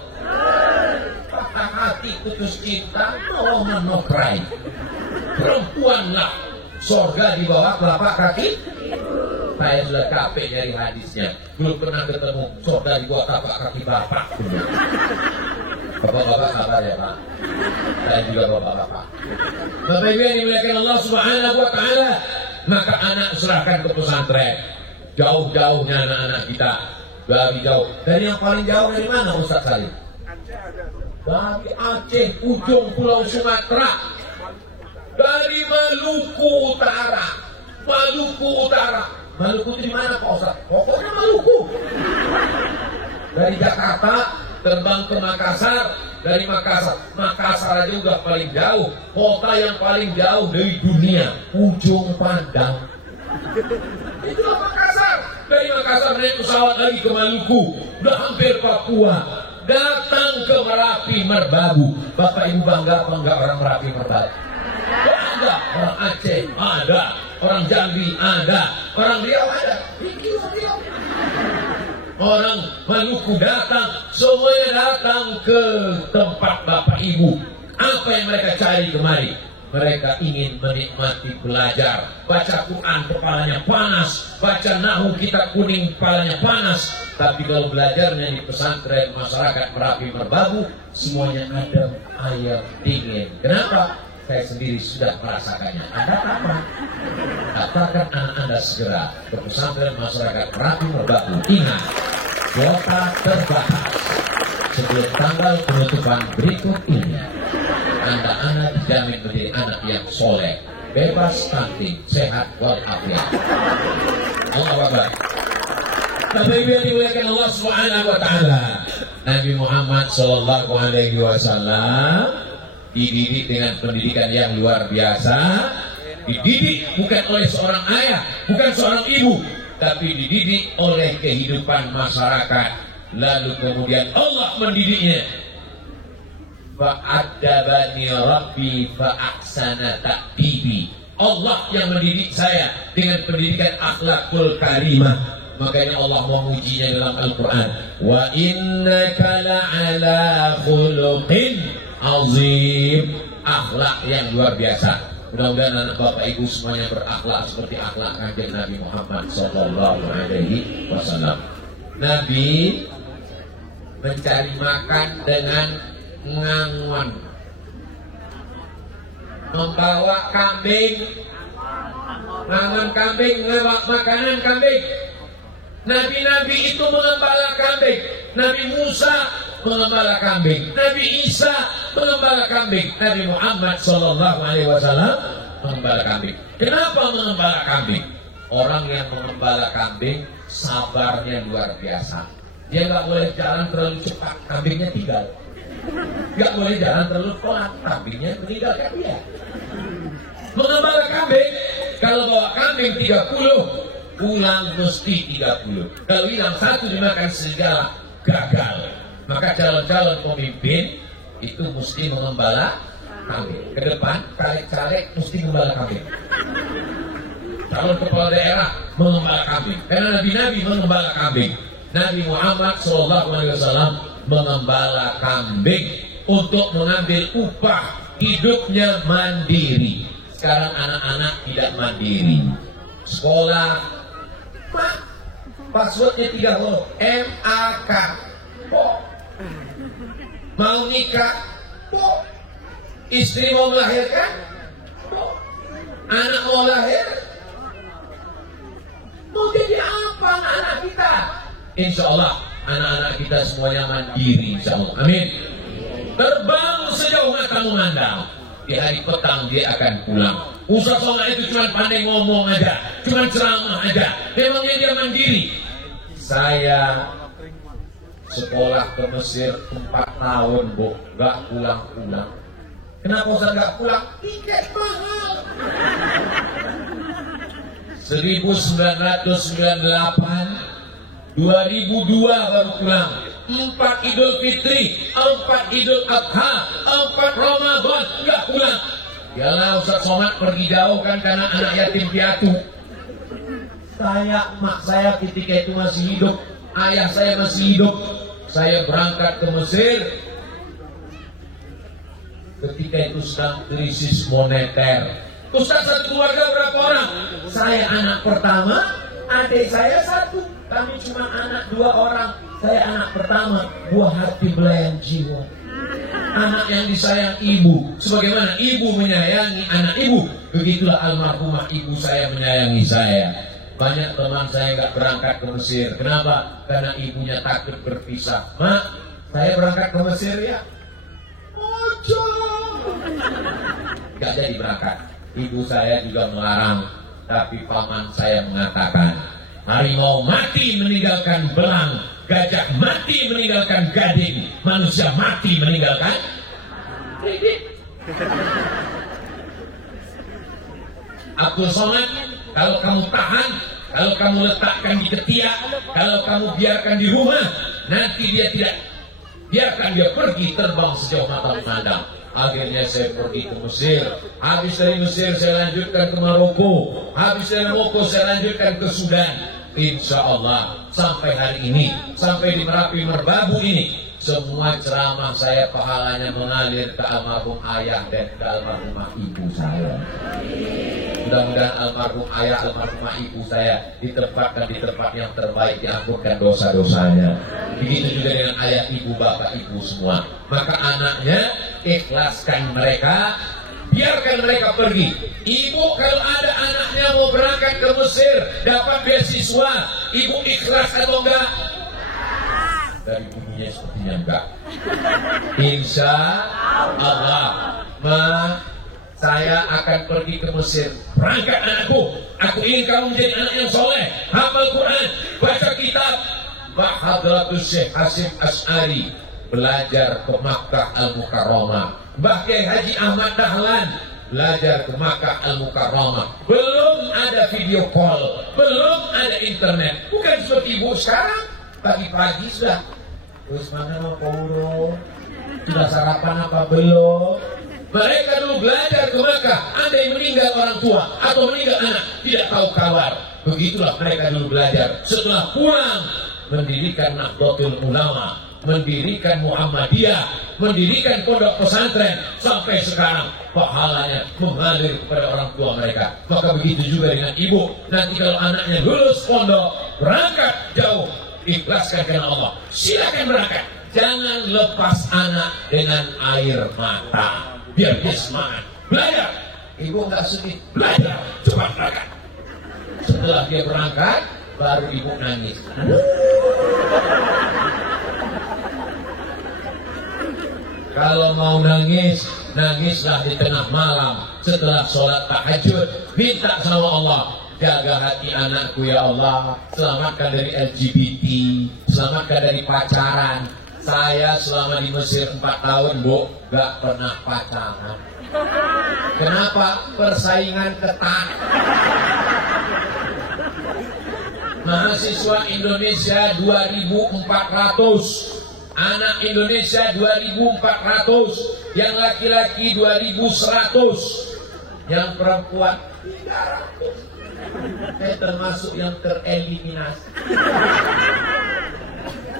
Patah hati putus cinta, no man no cry. Perempuanlah sorga di bawah telapak kaki. Saya sudah capek nyari hadisnya, belum pernah ketemu sorga di bawah telapak kaki bapak. Bapak-bapak sabar ya Pak. Saya juga bapak-bapak. Bapak Ibu yang dimuliakan Allah Subhanahu wa Ta'ala, maka anak serahkan ke pesantren. Jauh-jauhnya anak-anak kita, dari jauh. Dari yang paling jauh dari mana Ustaz Salim? Dari Aceh, ujung Pulau Sumatera. Dari Maluku Utara. Maluku Utara. Maluku itu di mana Pak Ustaz? Pokoknya Maluku. Dari Jakarta terbang ke Makassar, dari Makassar aja udah paling jauh. Kota yang paling jauh dari dunia, Ujung Pandang. Itulah Makassar. Dari Makassar naik pesawat lagi ke Maluku, udah hampir Papua. Datang ke Merapi Merbabu. Bapak Ibu bangga apa enggak orang Merapi Merbabu? orang Aceh ada, orang Jambi ada, orang Riau ada, orang Maluku datang, semuanya datang ke tempat Bapak Ibu. Apa yang mereka cari kemari? Mereka ingin menikmati belajar. Baca Quran kepalanya panas, baca Nahu kitab kuning kepalanya panas. Tapi kalau belajarnya di pesantren masyarakat Merapi Merbabu, semuanya adem, ayam, dingin. Kenapa? Saya sendiri sudah merasakannya. Anda apa? Katakan anak Anda segera ke pesantren masyarakat Merapi Merbabu. Ingat, kuota terbatas sebelum tanggal penutupan berikut ini. Anak-anak dijamin menjadi anak yang soleh, bebas stunting, sehat walafiat. Allah Akbar. Bapak Ibu yang dimuliakan Allah Subhanahu wa taala. Nabi Muhammad sallallahu alaihi wasallam dididik dengan pendidikan yang luar biasa. Dididik bukan oleh seorang ayah, bukan seorang ibu, tapi dididik oleh kehidupan masyarakat. Lalu kemudian Allah mendidiknya. Fa'addabani Rabbi fa'ahsana ta'dibi. Allah yang mendidik saya dengan pendidikan akhlakul karimah. Makanya Allah memujinya dalam Al-Quran. Wa innaka la'ala khuluqin azim. Akhlak yang luar biasa. Mudah-mudahan anak Bapak Ibu semuanya berakhlak seperti akhlak Kanjeng Nabi Muhammad sallallahu alaihi wasallam. Nabi mencari makan dengan ngangon, membawa kambing, ngangon kambing, membawa makanan kambing. Nabi-nabi itu mengembala kambing. Nabi Musa mengembala kambing, Nabi Isa mengembala kambing, Nabi Muhammad sallallahu alaihi wasallam mengembala kambing. Kenapa mengembala kambing? Orang yang mengembala kambing sabarnya luar biasa. Dia nggak boleh jalan terlalu cepat, kambingnya tinggal. Gak boleh jalan terlalu pelan, kambingnya meninggalkan dia. Mengembala kambing, kalau bawa kambing 30, pulang mesti 30. Kalau hilang satu dimakan serigala, gagal. Maka calon-calon pemimpin itu mesti mengembala kambing. Ke depan, caleg-caleg mesti mengembala kambing. Calon kepala daerah mengembala kambing. Karena nabi-nabi mengembala kambing. Nabi Muhammad SAW mengembala kambing untuk mengambil upah hidupnya mandiri. Sekarang anak-anak tidak mandiri. Sekolah, passwordnya 3 huruf, MAK. Mau nikah, istri mau melahirkan, anak mau lahir, mau jadi apa anak kita? Insya Allah anak-anak kita semuanya mandiri, insya Allah. Amin. Terbang sejauh mata memandang. Di hari petang dia akan pulang. Ustaz Somad itu cuma pandai ngomong aja, cuma ceramah aja. Memangnya dia mandiri. Saya sekolah ke Mesir 4 tahun, Bu, gak pulang-pulang. Kenapa Ustaz gak pulang? Tiket mahal. 1998 2002 baru pulang. 4 Idul Fitri, 4 Idul Adha, 4 Ramadan nggak pulang. Yalah Ustaz Somad pergi jauh kan karena anak yatim piatu. Mak saya ketika itu masih hidup, ayah saya masih hidup. Saya berangkat ke Mesir. Ketika itu sedang krisis moneter. Ustaz, satu keluarga berapa orang? Saya anak pertama, adik saya 1. Kami cuma anak 2 orang. Saya anak pertama, buah hati belayan jiwa. Anak yang disayang ibu. Sebagaimana ibu menyayangi anak ibu, begitulah almarhumah ibu saya menyayangi saya. Banyak teman saya nggak berangkat ke Mesir. Kenapa? Karena ibunya takut berpisah. Mak, saya berangkat ke Mesir ya. Ojo. Gak jadi berangkat. Ibu saya juga melarang. Tapi paman saya mengatakan, harimau mati meninggalkan belang, gajah mati meninggalkan gading, manusia mati meninggalkan ridik. Abdul Somad, kalau kamu tahan, kalau kamu letakkan di ketiak, kalau kamu biarkan di rumah, nanti dia tidak, biarkan dia pergi terbang sejauh mata memandang. Akhirnya saya pergi ke Mesir. Habis dari Mesir saya lanjutkan ke Maroko. Habis dari Maroko saya lanjutkan ke Sudan. Insya Allah sampai hari ini, sampai di Merapi Merbabu ini, semua ceramah saya pahalanya mengalir ke almarhum ayah dan ke almarhumah ibu saya. Mudah-mudahan almarhum ayah, almarhumah ibu saya ditempatkan di tempat yang terbaik, diampunkan dosa-dosanya. Begitu juga dengan ayah, ibu, bapak, ibu semua. Maka anaknya ikhlaskan mereka, biarkan mereka pergi. Ibu kalau ada anaknya mau berangkat ke Mesir, dapat beasiswa, ibu ikhlas atau enggak? Dari bunyinya sepertinya enggak. Insya Allah, saya akan pergi ke Mesir. Berangkat anakku. Aku ingin kamu menjadi anak yang soleh, hafal Quran, baca kitab. Hadratus Syekh Hasyim Asy'ari belajar ke Makkah Al-Mukarramah. Mbah Kiai Haji Ahmad Dahlan belajar ke Makkah Al-Mukarramah. Belum ada video call, belum ada internet. Bukan seperti ibu sekarang, pagi-pagi sudah. Terus mana mau kouro? Sudah sarapan apa belum? Mereka dulu belajar ke Makkah, ada yang meninggal orang tua atau meninggal anak, tidak tahu kabar. Begitulah mereka dulu belajar. Setelah pulang, mendirikan Nahdlatul Ulama, mendirikan Muhammadiyah, mendirikan pondok pesantren, sampai sekarang pahalanya mengalir kepada orang tua mereka. Maka begitu juga dengan ibu. Nanti kalau anaknya lulus pondok, berangkat jauh, ikhlaskan karena Allah, silakan berangkat. Jangan lepas anak dengan air mata, biar dia semangat belajar. Ibu nggak sedih, belajar, coba berangkat. Setelah dia berangkat, baru ibu nangis. Kalau mau nangis, nangislah di tengah malam setelah sholat tahajud. Minta sama Allah, jaga hati anakku ya Allah, selamatkan dari LGBT, selamatkan dari pacaran. Saya selama di Mesir 4 tahun, Bu, gak pernah pacaran. Kenapa? Persaingan ketat. Mahasiswa Indonesia 2.400, anak Indonesia 2.400, yang laki-laki 2.100, yang perempuan 300. Saya termasuk yang tereliminasi.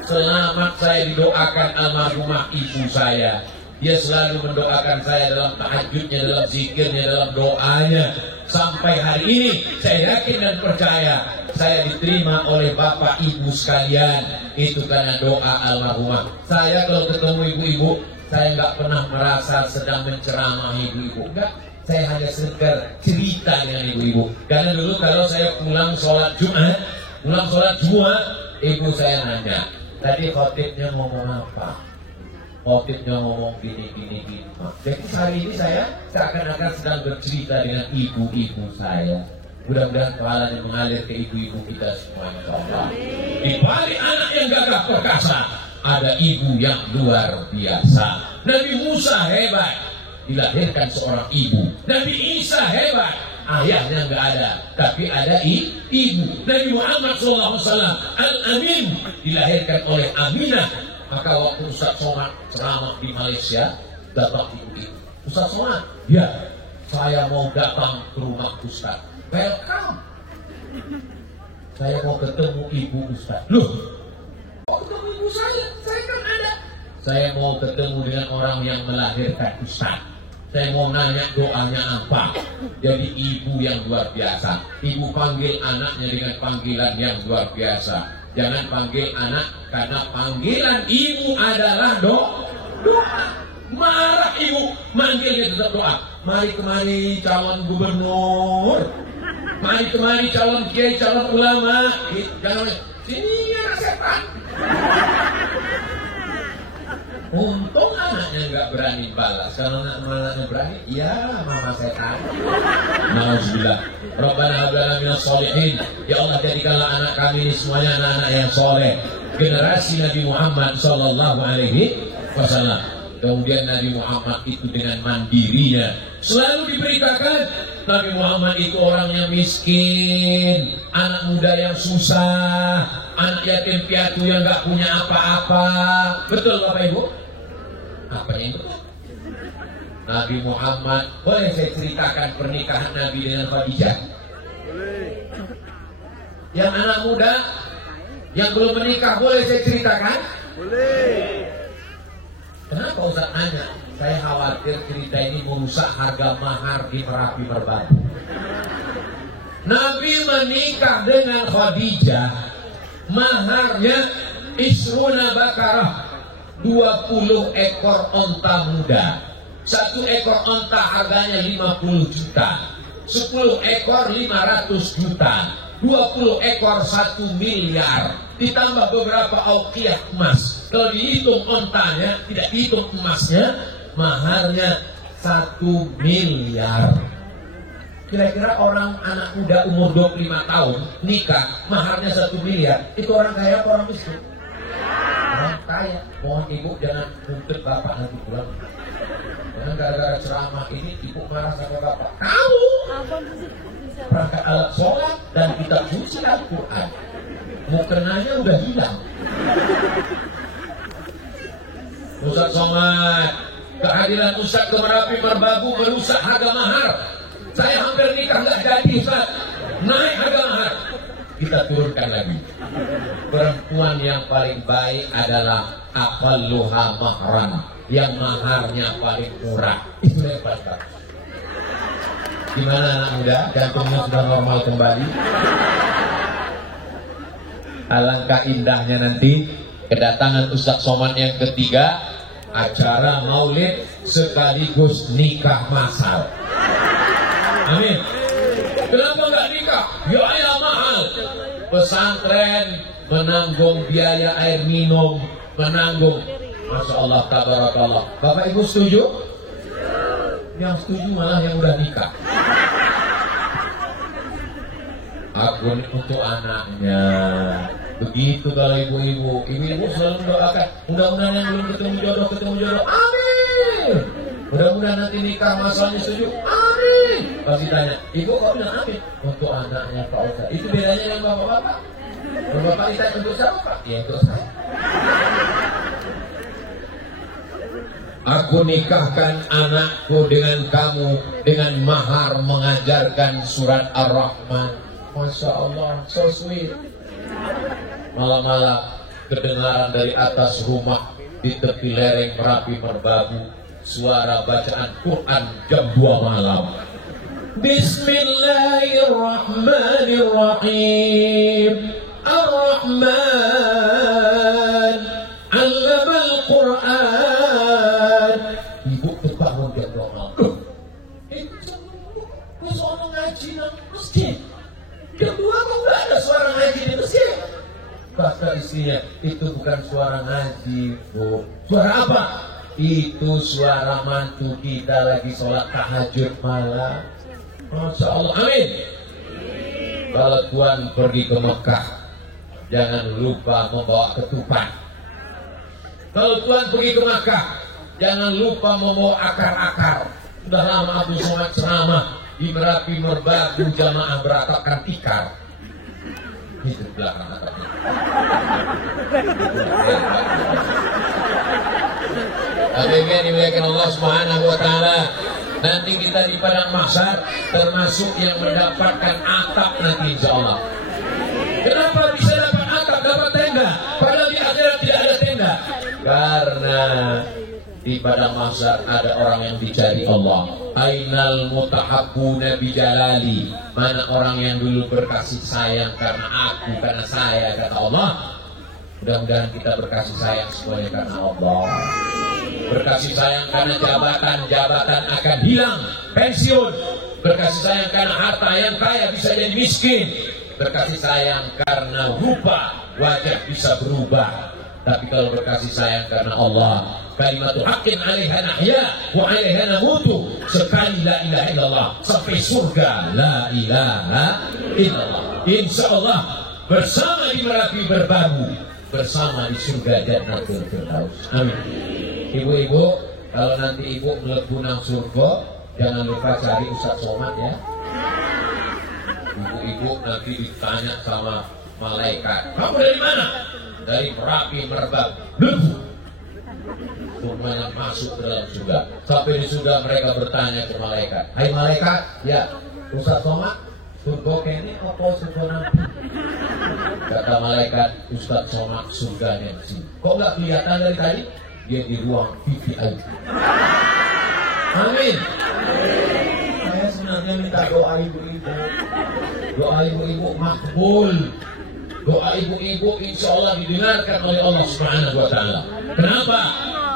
Selamat saya didoakan almarhumah ibu saya. Dia selalu mendoakan saya dalam tahajudnya, dalam zikirnya, dalam doanya. Sampai hari ini saya yakin dan percaya saya diterima oleh bapak ibu sekalian. Itu karena doa almarhumah. Saya kalau ketemu ibu-ibu, saya nggak pernah merasa sedang menceramahi ibu-ibu. Enggak, saya hanya sekedar cerita dengan ibu-ibu. Karena dulu kalau saya pulang sholat Jumat, ibu saya nanya, tadi khotibnya ngomong apa? Khotibnya ngomong gini. Jadi hari ini saya seakan-akan sedang bercerita dengan ibu-ibu saya. Mudah-mudahan pahalanya mengalir ke ibu-ibu kita semua, insyaallah. Di balik anak yang gagah perkasa, ada ibu yang luar biasa. Nabi Musa hebat, dilahirkan seorang ibu. Nabi Isa hebat, ayahnya nggak ada, tapi ada ibu. Nabi Muhammad SAW Al-Amin dilahirkan oleh Aminah. Maka waktu Ustaz Somad ceramah di Malaysia, datang ibu. Ustaz Somad, ya, saya mau datang ke rumah Ustaz. Welcome. Saya mau ketemu ibu Ustaz. Loh, mau ketemu ibu saya kan ada. Saya mau ketemu dengan orang yang melahirkan Ustaz. Saya mau nanya doanya apa. Jadi ibu yang luar biasa. Ibu panggil anaknya dengan panggilan yang luar biasa. Jangan panggil anak, karena panggilan ibu adalah doa. Marah ibu, manggilnya tetap doa. Mari kemari calon gubernur, mari kemari calon kiai, calon ulama. Jangan sini anak setan. Untung anaknya nggak berani balas. Kalau anaknya berani, ya mama setan. Alhamdulillah. Rabbana hab lana minas sholihin. Ya Allah, jadikanlah anak kami ini semuanya anak-anak yang soleh, generasi Nabi Muhammad sallallahu alaihi wasallam. Kemudian Nabi Muhammad itu dengan mandirinya selalu diberitakan Nabi Muhammad itu orangnya miskin, anak muda yang susah, anak yatim piatu yang nggak punya apa-apa. Betul Bapak Ibu? Apa yang betul? Nabi Muhammad. Boleh saya ceritakan pernikahan Nabi dengan Khadijah? Yang anak muda, yang belum menikah, boleh saya ceritakan? Boleh. Kenapa Ustaz nanya? Saya khawatir cerita ini merusak harga mahar di Merapi Merbabu. Nabi menikah dengan Khadijah, maharnya isruna bakarah, 20 ekor onta muda. 1 ekor onta harganya 50 juta, 10 ekor 500 juta, 20 ekor 1 miliar, ditambah beberapa auqiyah emas. Kalau dihitung ontanya, tidak dihitung emasnya, maharnya 1 miliar. Kira-kira orang anak muda umur 25 tahun nikah, maharnya 1 miliar. Itu orang kaya atau orang miskin? Orang kaya. Mohon ibu jangan nuntut bapak nanti pulang. Jangan gara-gara ceramah ini ibu marah sama bapak. Kamu perangkat alat sholat dan kitab suci Al-Quran, mukenanya udah hilang. Ustaz Somad, kehadiran Ustaz ke Merapi Merbabu merusak harga mahar. Saya hampir nikah nggak jadi Ustaz, naik harga mahar. Kita turunkan lagi. Perempuan yang paling baik adalah aqalluha mahran, yang maharnya paling murah. Itu yang paling baik. Gimana anak muda? Jantungnya sudah normal kembali. Alangkah indahnya nanti kedatangan Ustaz Somad yang ketiga, acara maulid sekaligus nikah masal. Amin. Kenapa nggak nikah? Biaya mahal. Pesantren menanggung biaya air minum, menanggung. Masya Allah, tabarakallah. Bapak Ibu setuju? Yang setuju malah yang udah nikah. Akun untuk anaknya. Begitu kalau ibu-ibu. Ibu-ibu selalu mendoakan, mudah-mudahan yang belum ketemu jodoh. Amin. Mudah-mudahan nanti nikah masalahnya setuju. Amin. Pasti tanya, ibu kok bilang amin? Untuk anaknya Pak Ustaz. Itu bedanya dengan bapak-bapak. Kalau bapak ditanya untuk siapa Pak? Ya untuk saya. Aku nikahkan anakku dengan kamu dengan mahar mengajarkan surat Ar-Rahman. Masya Allah, so sweet. Malam-malam kedengaran dari atas rumah di tepi lereng Merapi Merbabu suara bacaan Quran jam 2 malam. Bismillahirrahmanirrahim. Ar-Rahman 'allamal Quran. Ibu terbangun jam 2 malam. Itu seorang ngaji nang masjid. Jam 2 kok nggak ada suara ngaji di masjid? Kata istrinya, itu bukan suara ngaji, Bu. Suara apa? Itu suara mantu kita lagi sholat tahajud malam. Masya Allah, amin. Kalau Tuhan pergi ke Mekah, jangan lupa membawa ketupat. Kalau Tuhan pergi ke Mekah, jangan lupa membawa akar-akar. Sudah lama Abu Somad ceramah di Merapi Merbabu, jamaah beratapkan tikar. Itu belakang atapnya. Amin, dimuliakan Allah Subhanahu wa taala. Nanti kita di padang mahsyar termasuk yang mendapatkan atap nanti insyaallah. Kenapa bisa dapat atap, dapat tenda? Padahal di akhirat tidak ada tenda. Karena di padang mahsyar ada orang yang dicari Allah. Ainal mutahabbuna bijalali. Mana orang yang dulu berkasih sayang karena aku, karena saya, kata Allah. Mudah-mudahan kita berkasih sayang semuanya karena Allah. Berkasih sayang karena jabatan akan hilang, pensiun. Berkasih sayang karena harta yang kaya bisa jadi miskin. Berkasih sayang karena rupa wajah bisa berubah. Tapi kalau berkasih sayang karena Allah, kalimatu haqqin 'alaiha nahya wa 'alaiha namutu. Sekali la ilaha illallah sampai surga la ilaha illallah. Insyaallah bersama di Merapi Merbabu, bersama di surga Jannatul Firdaus. Amin. Ibu-ibu, kalau nanti ibu mlebu nang surga, jangan lupa cari Ustaz Somad ya. Ibu-ibu nanti ditanya sama malaikat, kamu dari mana? Dari Merapi Merbabu. semuanya masuk ke dalam surga. Sampai di surga mereka bertanya ke malaikat, hai malaikat, ya Ustaz Somad, surga kene apa surga nanti? Kata malaikat, Ustaz Somad surganya di sini. Kok nggak kelihatan dari tadi? Dia di ruang VVIP. Amin. Saya sebenarnya minta doa ibu-ibu. Doa ibu-ibu makbul. Doa ibu-ibu insya Allah didengarkan oleh Allah Subhanahu wa Ta'ala. Kenapa?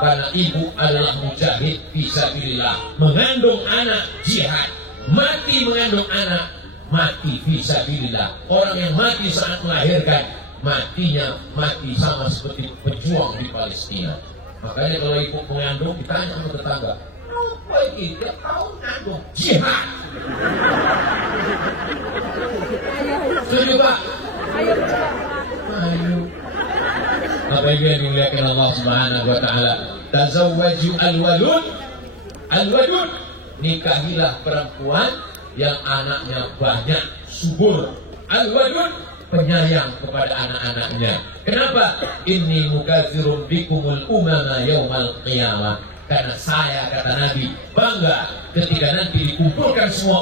Karena ibu adalah mujahid fisabilillah, mengandung anak jihad, mati mengandung anak, mati fisabilillah. Orang yang mati saat melahirkan, matinya mati sama seperti pejuang di Palestina. Makanya kalau ibu mengandung, ditanya sama tetangga, apa ini? Dia tahu mengandung jihad. Setuju Pak? Ayo. Apa yang dimuliakan Allah Subhanahu wa Ta'ala? Tazawwaju al-walud. Al-walud, nikahilah perempuan yang anaknya banyak, subur. Al-walud, penyayang kepada anak-anaknya. Kenapa? Inni mukatsirun bikumul umama yaumal qiyamah. Karena saya, kata Nabi, bangga ketika nanti dikumpulkan semua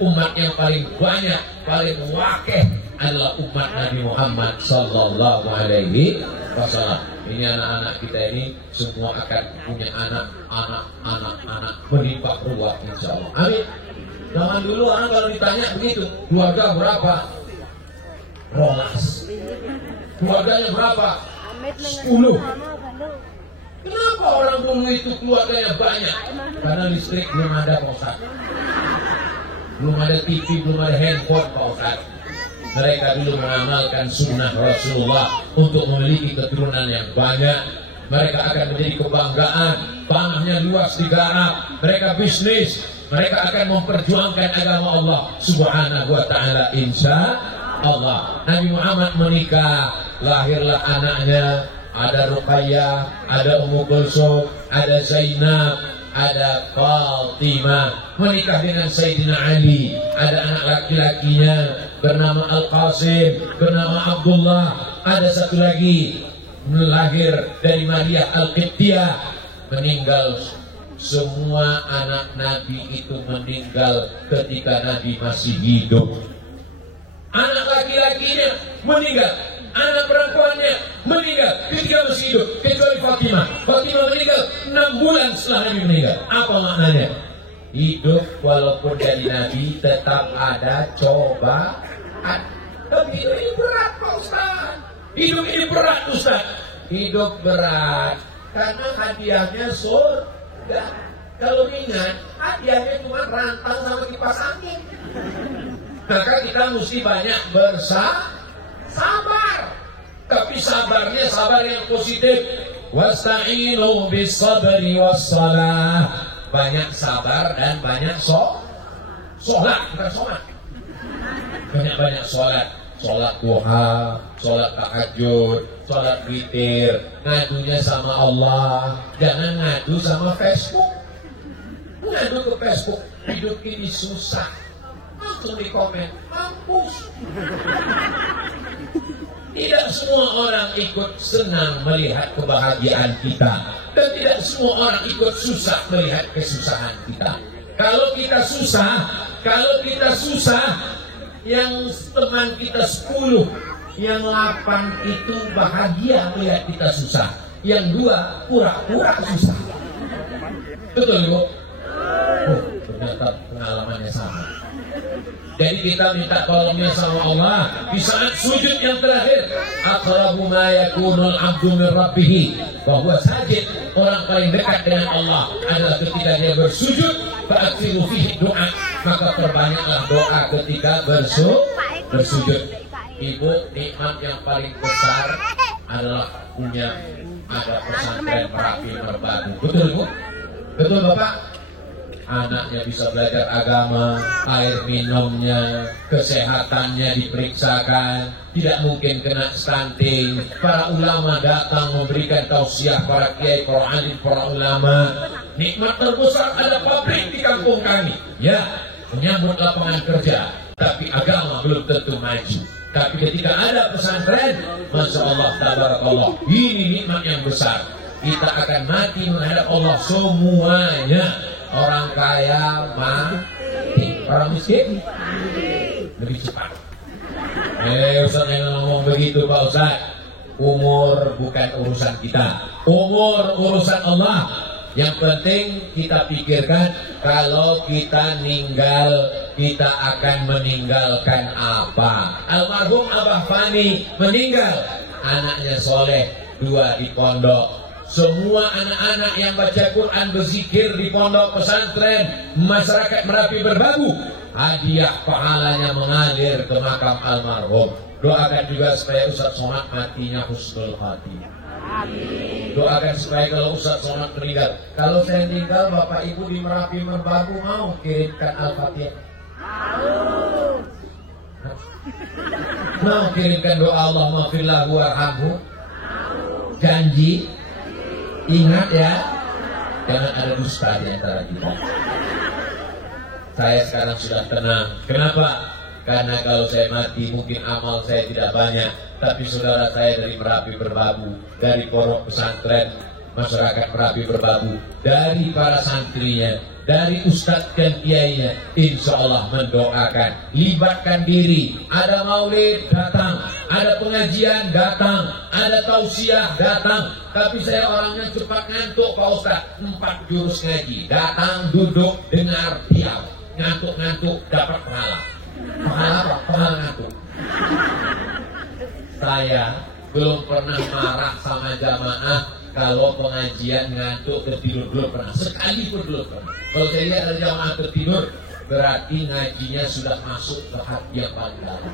umat yang paling banyak, paling wakeh adalah umat Nabi Muhammad Sallallahu Alaihi Wasallam. Ini anak-anak kita ini semua akan punya anak berlimpah ruah insya Allah. Amin. Zaman dulu orang kalau ditanya begitu, keluarga berapa? Rolas. Keluarganya berapa? 10. Kenapa orang dulu itu keluarganya banyak? Karena listrik belum ada Pak Ustaz. Belum ada TV, belum ada handphone Pak Ustaz. Mereka dulu mengamalkan sunnah Rasulullah untuk memiliki keturunan yang banyak. Mereka akan menjadi kebanggaan. Tanahnya luas digarap. Mereka bisnis. Mereka akan memperjuangkan agama Allah Subhanahu wa Ta'ala insya Allah. Nabi Muhammad menikah, lahirlah anaknya. Ada Ruqayyah, ada Ummu Kulsum, ada Zainab, ada Fatimah. Menikah dengan Sayyidina Ali. Ada anak laki-lakinya bernama Al-Qasim, bernama Abdullah. Ada satu lagi lahir dari Maria Al-Qibtiyah. Meninggal. Semua anak Nabi itu meninggal ketika Nabi masih hidup. Anak laki-lakinya meninggal, anak perempuannya meninggal ketika masih hidup, kecuali Fatimah. Fatimah meninggal 6 bulan setelah Nabi meninggal. Apa maknanya? Hidup walaupun jadi Nabi tetap ada cobaan. Tapi hidup ini berat Pak Ustaz. Hidup ini berat Ustaz. Hidup berat karena hadiahnya surga. Kalau ringan, hadiahnya cuma rantang sama kipas angin. Maka kita mesti banyak bersabar. Tapi sabarnya sabar yang positif. Wasta'inu bis-sabri was-salah. Banyak sabar dan banyak sholat, bukan sholat. Banyak sholat. Sholat duha, sholat tahajud, sholat witir. Ngadunya sama Allah. Jangan ngadu sama Facebook. Ngadu ke Facebook, hidup ini susah. Langsung di komen, mampus. Tidak semua orang ikut senang melihat kebahagiaan kita, dan tidak semua orang ikut susah melihat kesusahan kita. Kalau kita susah, yang teman kita 10, yang 8 itu bahagia melihat kita susah, yang 2 pura-pura susah. Betul Bu? Oh, ternyata pengalamannya sama. Jadi kita minta tolongnya sama Allah di saat sujud yang terakhir. Aqrabu ma yakunul 'abdu min rabbih. Bahwa sajid, orang paling dekat dengan Allah adalah ketika dia bersujud. Fa'aksiru fihi doa. Maka perbanyaklah doa ketika bersujud. Ibu, nikmat yang paling besar adalah punya ada pesantren Merapi Merbabu. Betul Bu? Betul Bapak? Anaknya bisa belajar agama, air minumnya, kesehatannya diperiksakan, tidak mungkin kena stunting. Para ulama datang memberikan tausiah, para kiai, para alim, para ulama. Nikmat terbesar ada pabrik di kampung kami. Ya, menyambut lapangan kerja, tapi agama belum tentu maju. Tapi ketika ada pesantren, Masya Allah, tabarakallah, ini nikmat yang besar. kita akan mati menghadap Allah semuanya. Orang kaya mati, orang miskin lebih cepat. Ustaz yang ngomong begitu Pak Ustaz. Umur bukan urusan kita, umur urusan Allah. Yang penting kita pikirkan, kalau kita meninggal, kita akan meninggalkan apa. Almarhum Abah Fani meninggal, anaknya soleh, 2 di pondok. Semua anak-anak yang baca Quran, berzikir di pondok pesantren masyarakat Merapi Berbabu, hadiah pahalanya mengalir ke makam almarhum. Doakan juga supaya Ustaz Somad matinya husnul khatimah. Doakan supaya kalau Ustaz Somad meninggal, kalau saya meninggal, Bapak Ibu di Merapi Berbabu mau kirimkan Al-Fatihah? Mau kirimkan doa Allahumma firlahu warhamhu? Janji? Ingat ya, jangan ada dusta di antara kita. Saya sekarang sudah tenang. Kenapa? Karena kalau saya mati mungkin amal saya tidak banyak, tapi saudara saya dari Merapi Berbabu, dari pondok pesantren masyarakat Merapi Berbabu, dari para santrinya, dari ustadz dan kiainya, insya Allah mendoakan, libatkan diri. Ada maulid datang, ada pengajian datang, ada tausiah datang. Tapi saya orangnya cepat ngantuk Pak Ustadz. 4 jurus ngaji, datang, duduk, dengar, diam. Ngantuk-ngantuk dapat pahala. Pahala apa? Pahala ngantuk. Saya belum pernah marah sama jamaah kalau pengajian ngantuk tertidur, belum pernah. Sekali pun belum pernah. Kalau saya lihat ada jamaah tertidur, berarti ngajinya sudah masuk ke hati yang paling dalam.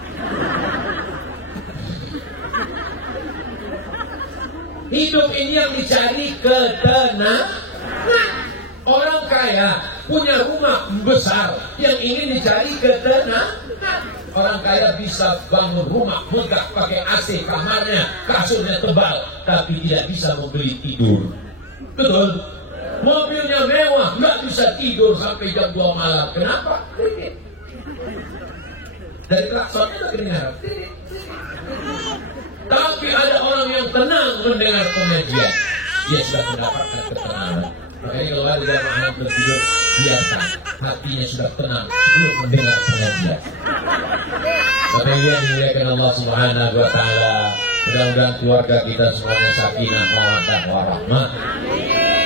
Hidup ini yang dicari ketenangan. Orang kaya punya rumah besar, yang ingin dicari ketenangan. Orang kaya bisa bangun rumah megah pakai AC, kamarnya, kasurnya tebal, tapi tidak bisa membeli tidur. Betul? Mobilnya mewah, nggak bisa tidur sampai jam 2 malam. Kenapa? Dari klaksonnya tak kedengaran. Tapi ada orang yang tenang mendengar pengajian, dia sudah mendapatkan ketenangan. Makanya kalau ada jamaah yang tertidur, biarkan, hatinya sudah tenang sebelum mendengar pengajian. Bapak Ibu yang dimuliakan Allah Subhanahu wa Ta'ala, mudah-mudahan keluarga kita semuanya sakinah, mawaddah warahmah.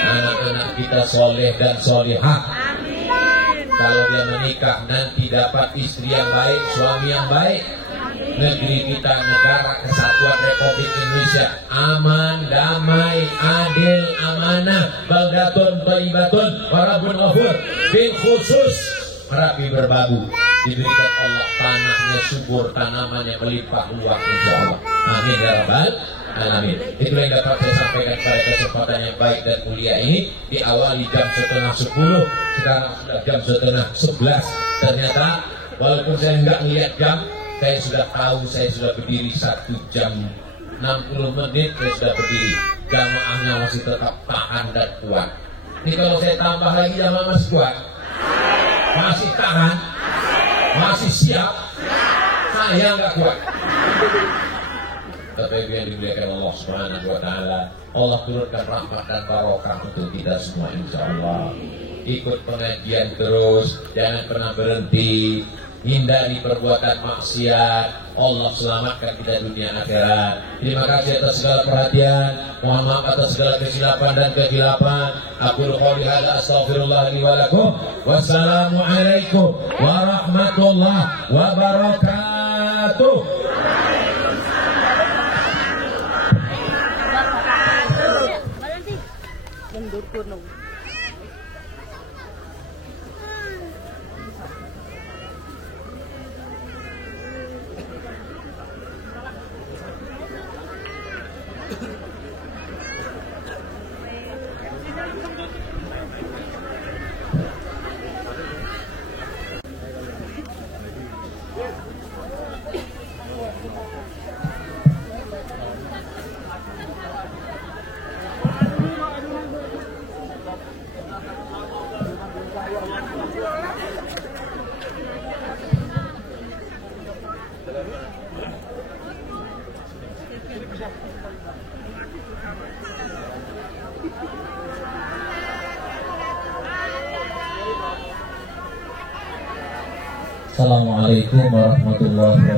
Anak-anak kita soleh dan solihah. Kalau dia menikah nanti dapat istri yang baik, suami yang baik. Negeri kita, negara kesatuan Republik Indonesia, aman, damai, adil, amanah, baldatun, thayyibatun, warabun ghafur. Bil khusus Merapi Berbabu diberikan Allah tanahnya subur, tanamannya melimpah ruah, insyaallah. Amin ya rabbal alamin. Itulah yang dapat saya sampaikan pada kesempatan yang baik dan mulia ini. Diawali jam 9:30, sekarang sudah jam 10:30. Ternyata walaupun saya enggak lihat jam, saya sudah tahu, saya sudah berdiri 1 jam 60 menit, saya sudah berdiri. Jamaahnya masih tetap tahan dan kuat. Ini kalau saya tambah lagi jamaah masih kuat, masih tahan, masih siap. Saya nggak kuat. Tapi yang dimuliakan Allah Subhanahu wa Ta'ala, Allah turunkan rahmat dan barokah untuk kita semua, insya Allah. Ikut pengajian terus, jangan pernah berhenti. Hindari perbuatan maksiat, Allah selamatkan kita dunia akhirat. Terima kasih atas segala perhatian. Mohon maaf atas segala kesilapan dan kehilapan. Aku qouli hadza astaghfirullah li wa lakum. Wassalamualaikum warahmatullahi wabarakatuh. Assalamualaikum warahmatullahi wabarakatuh.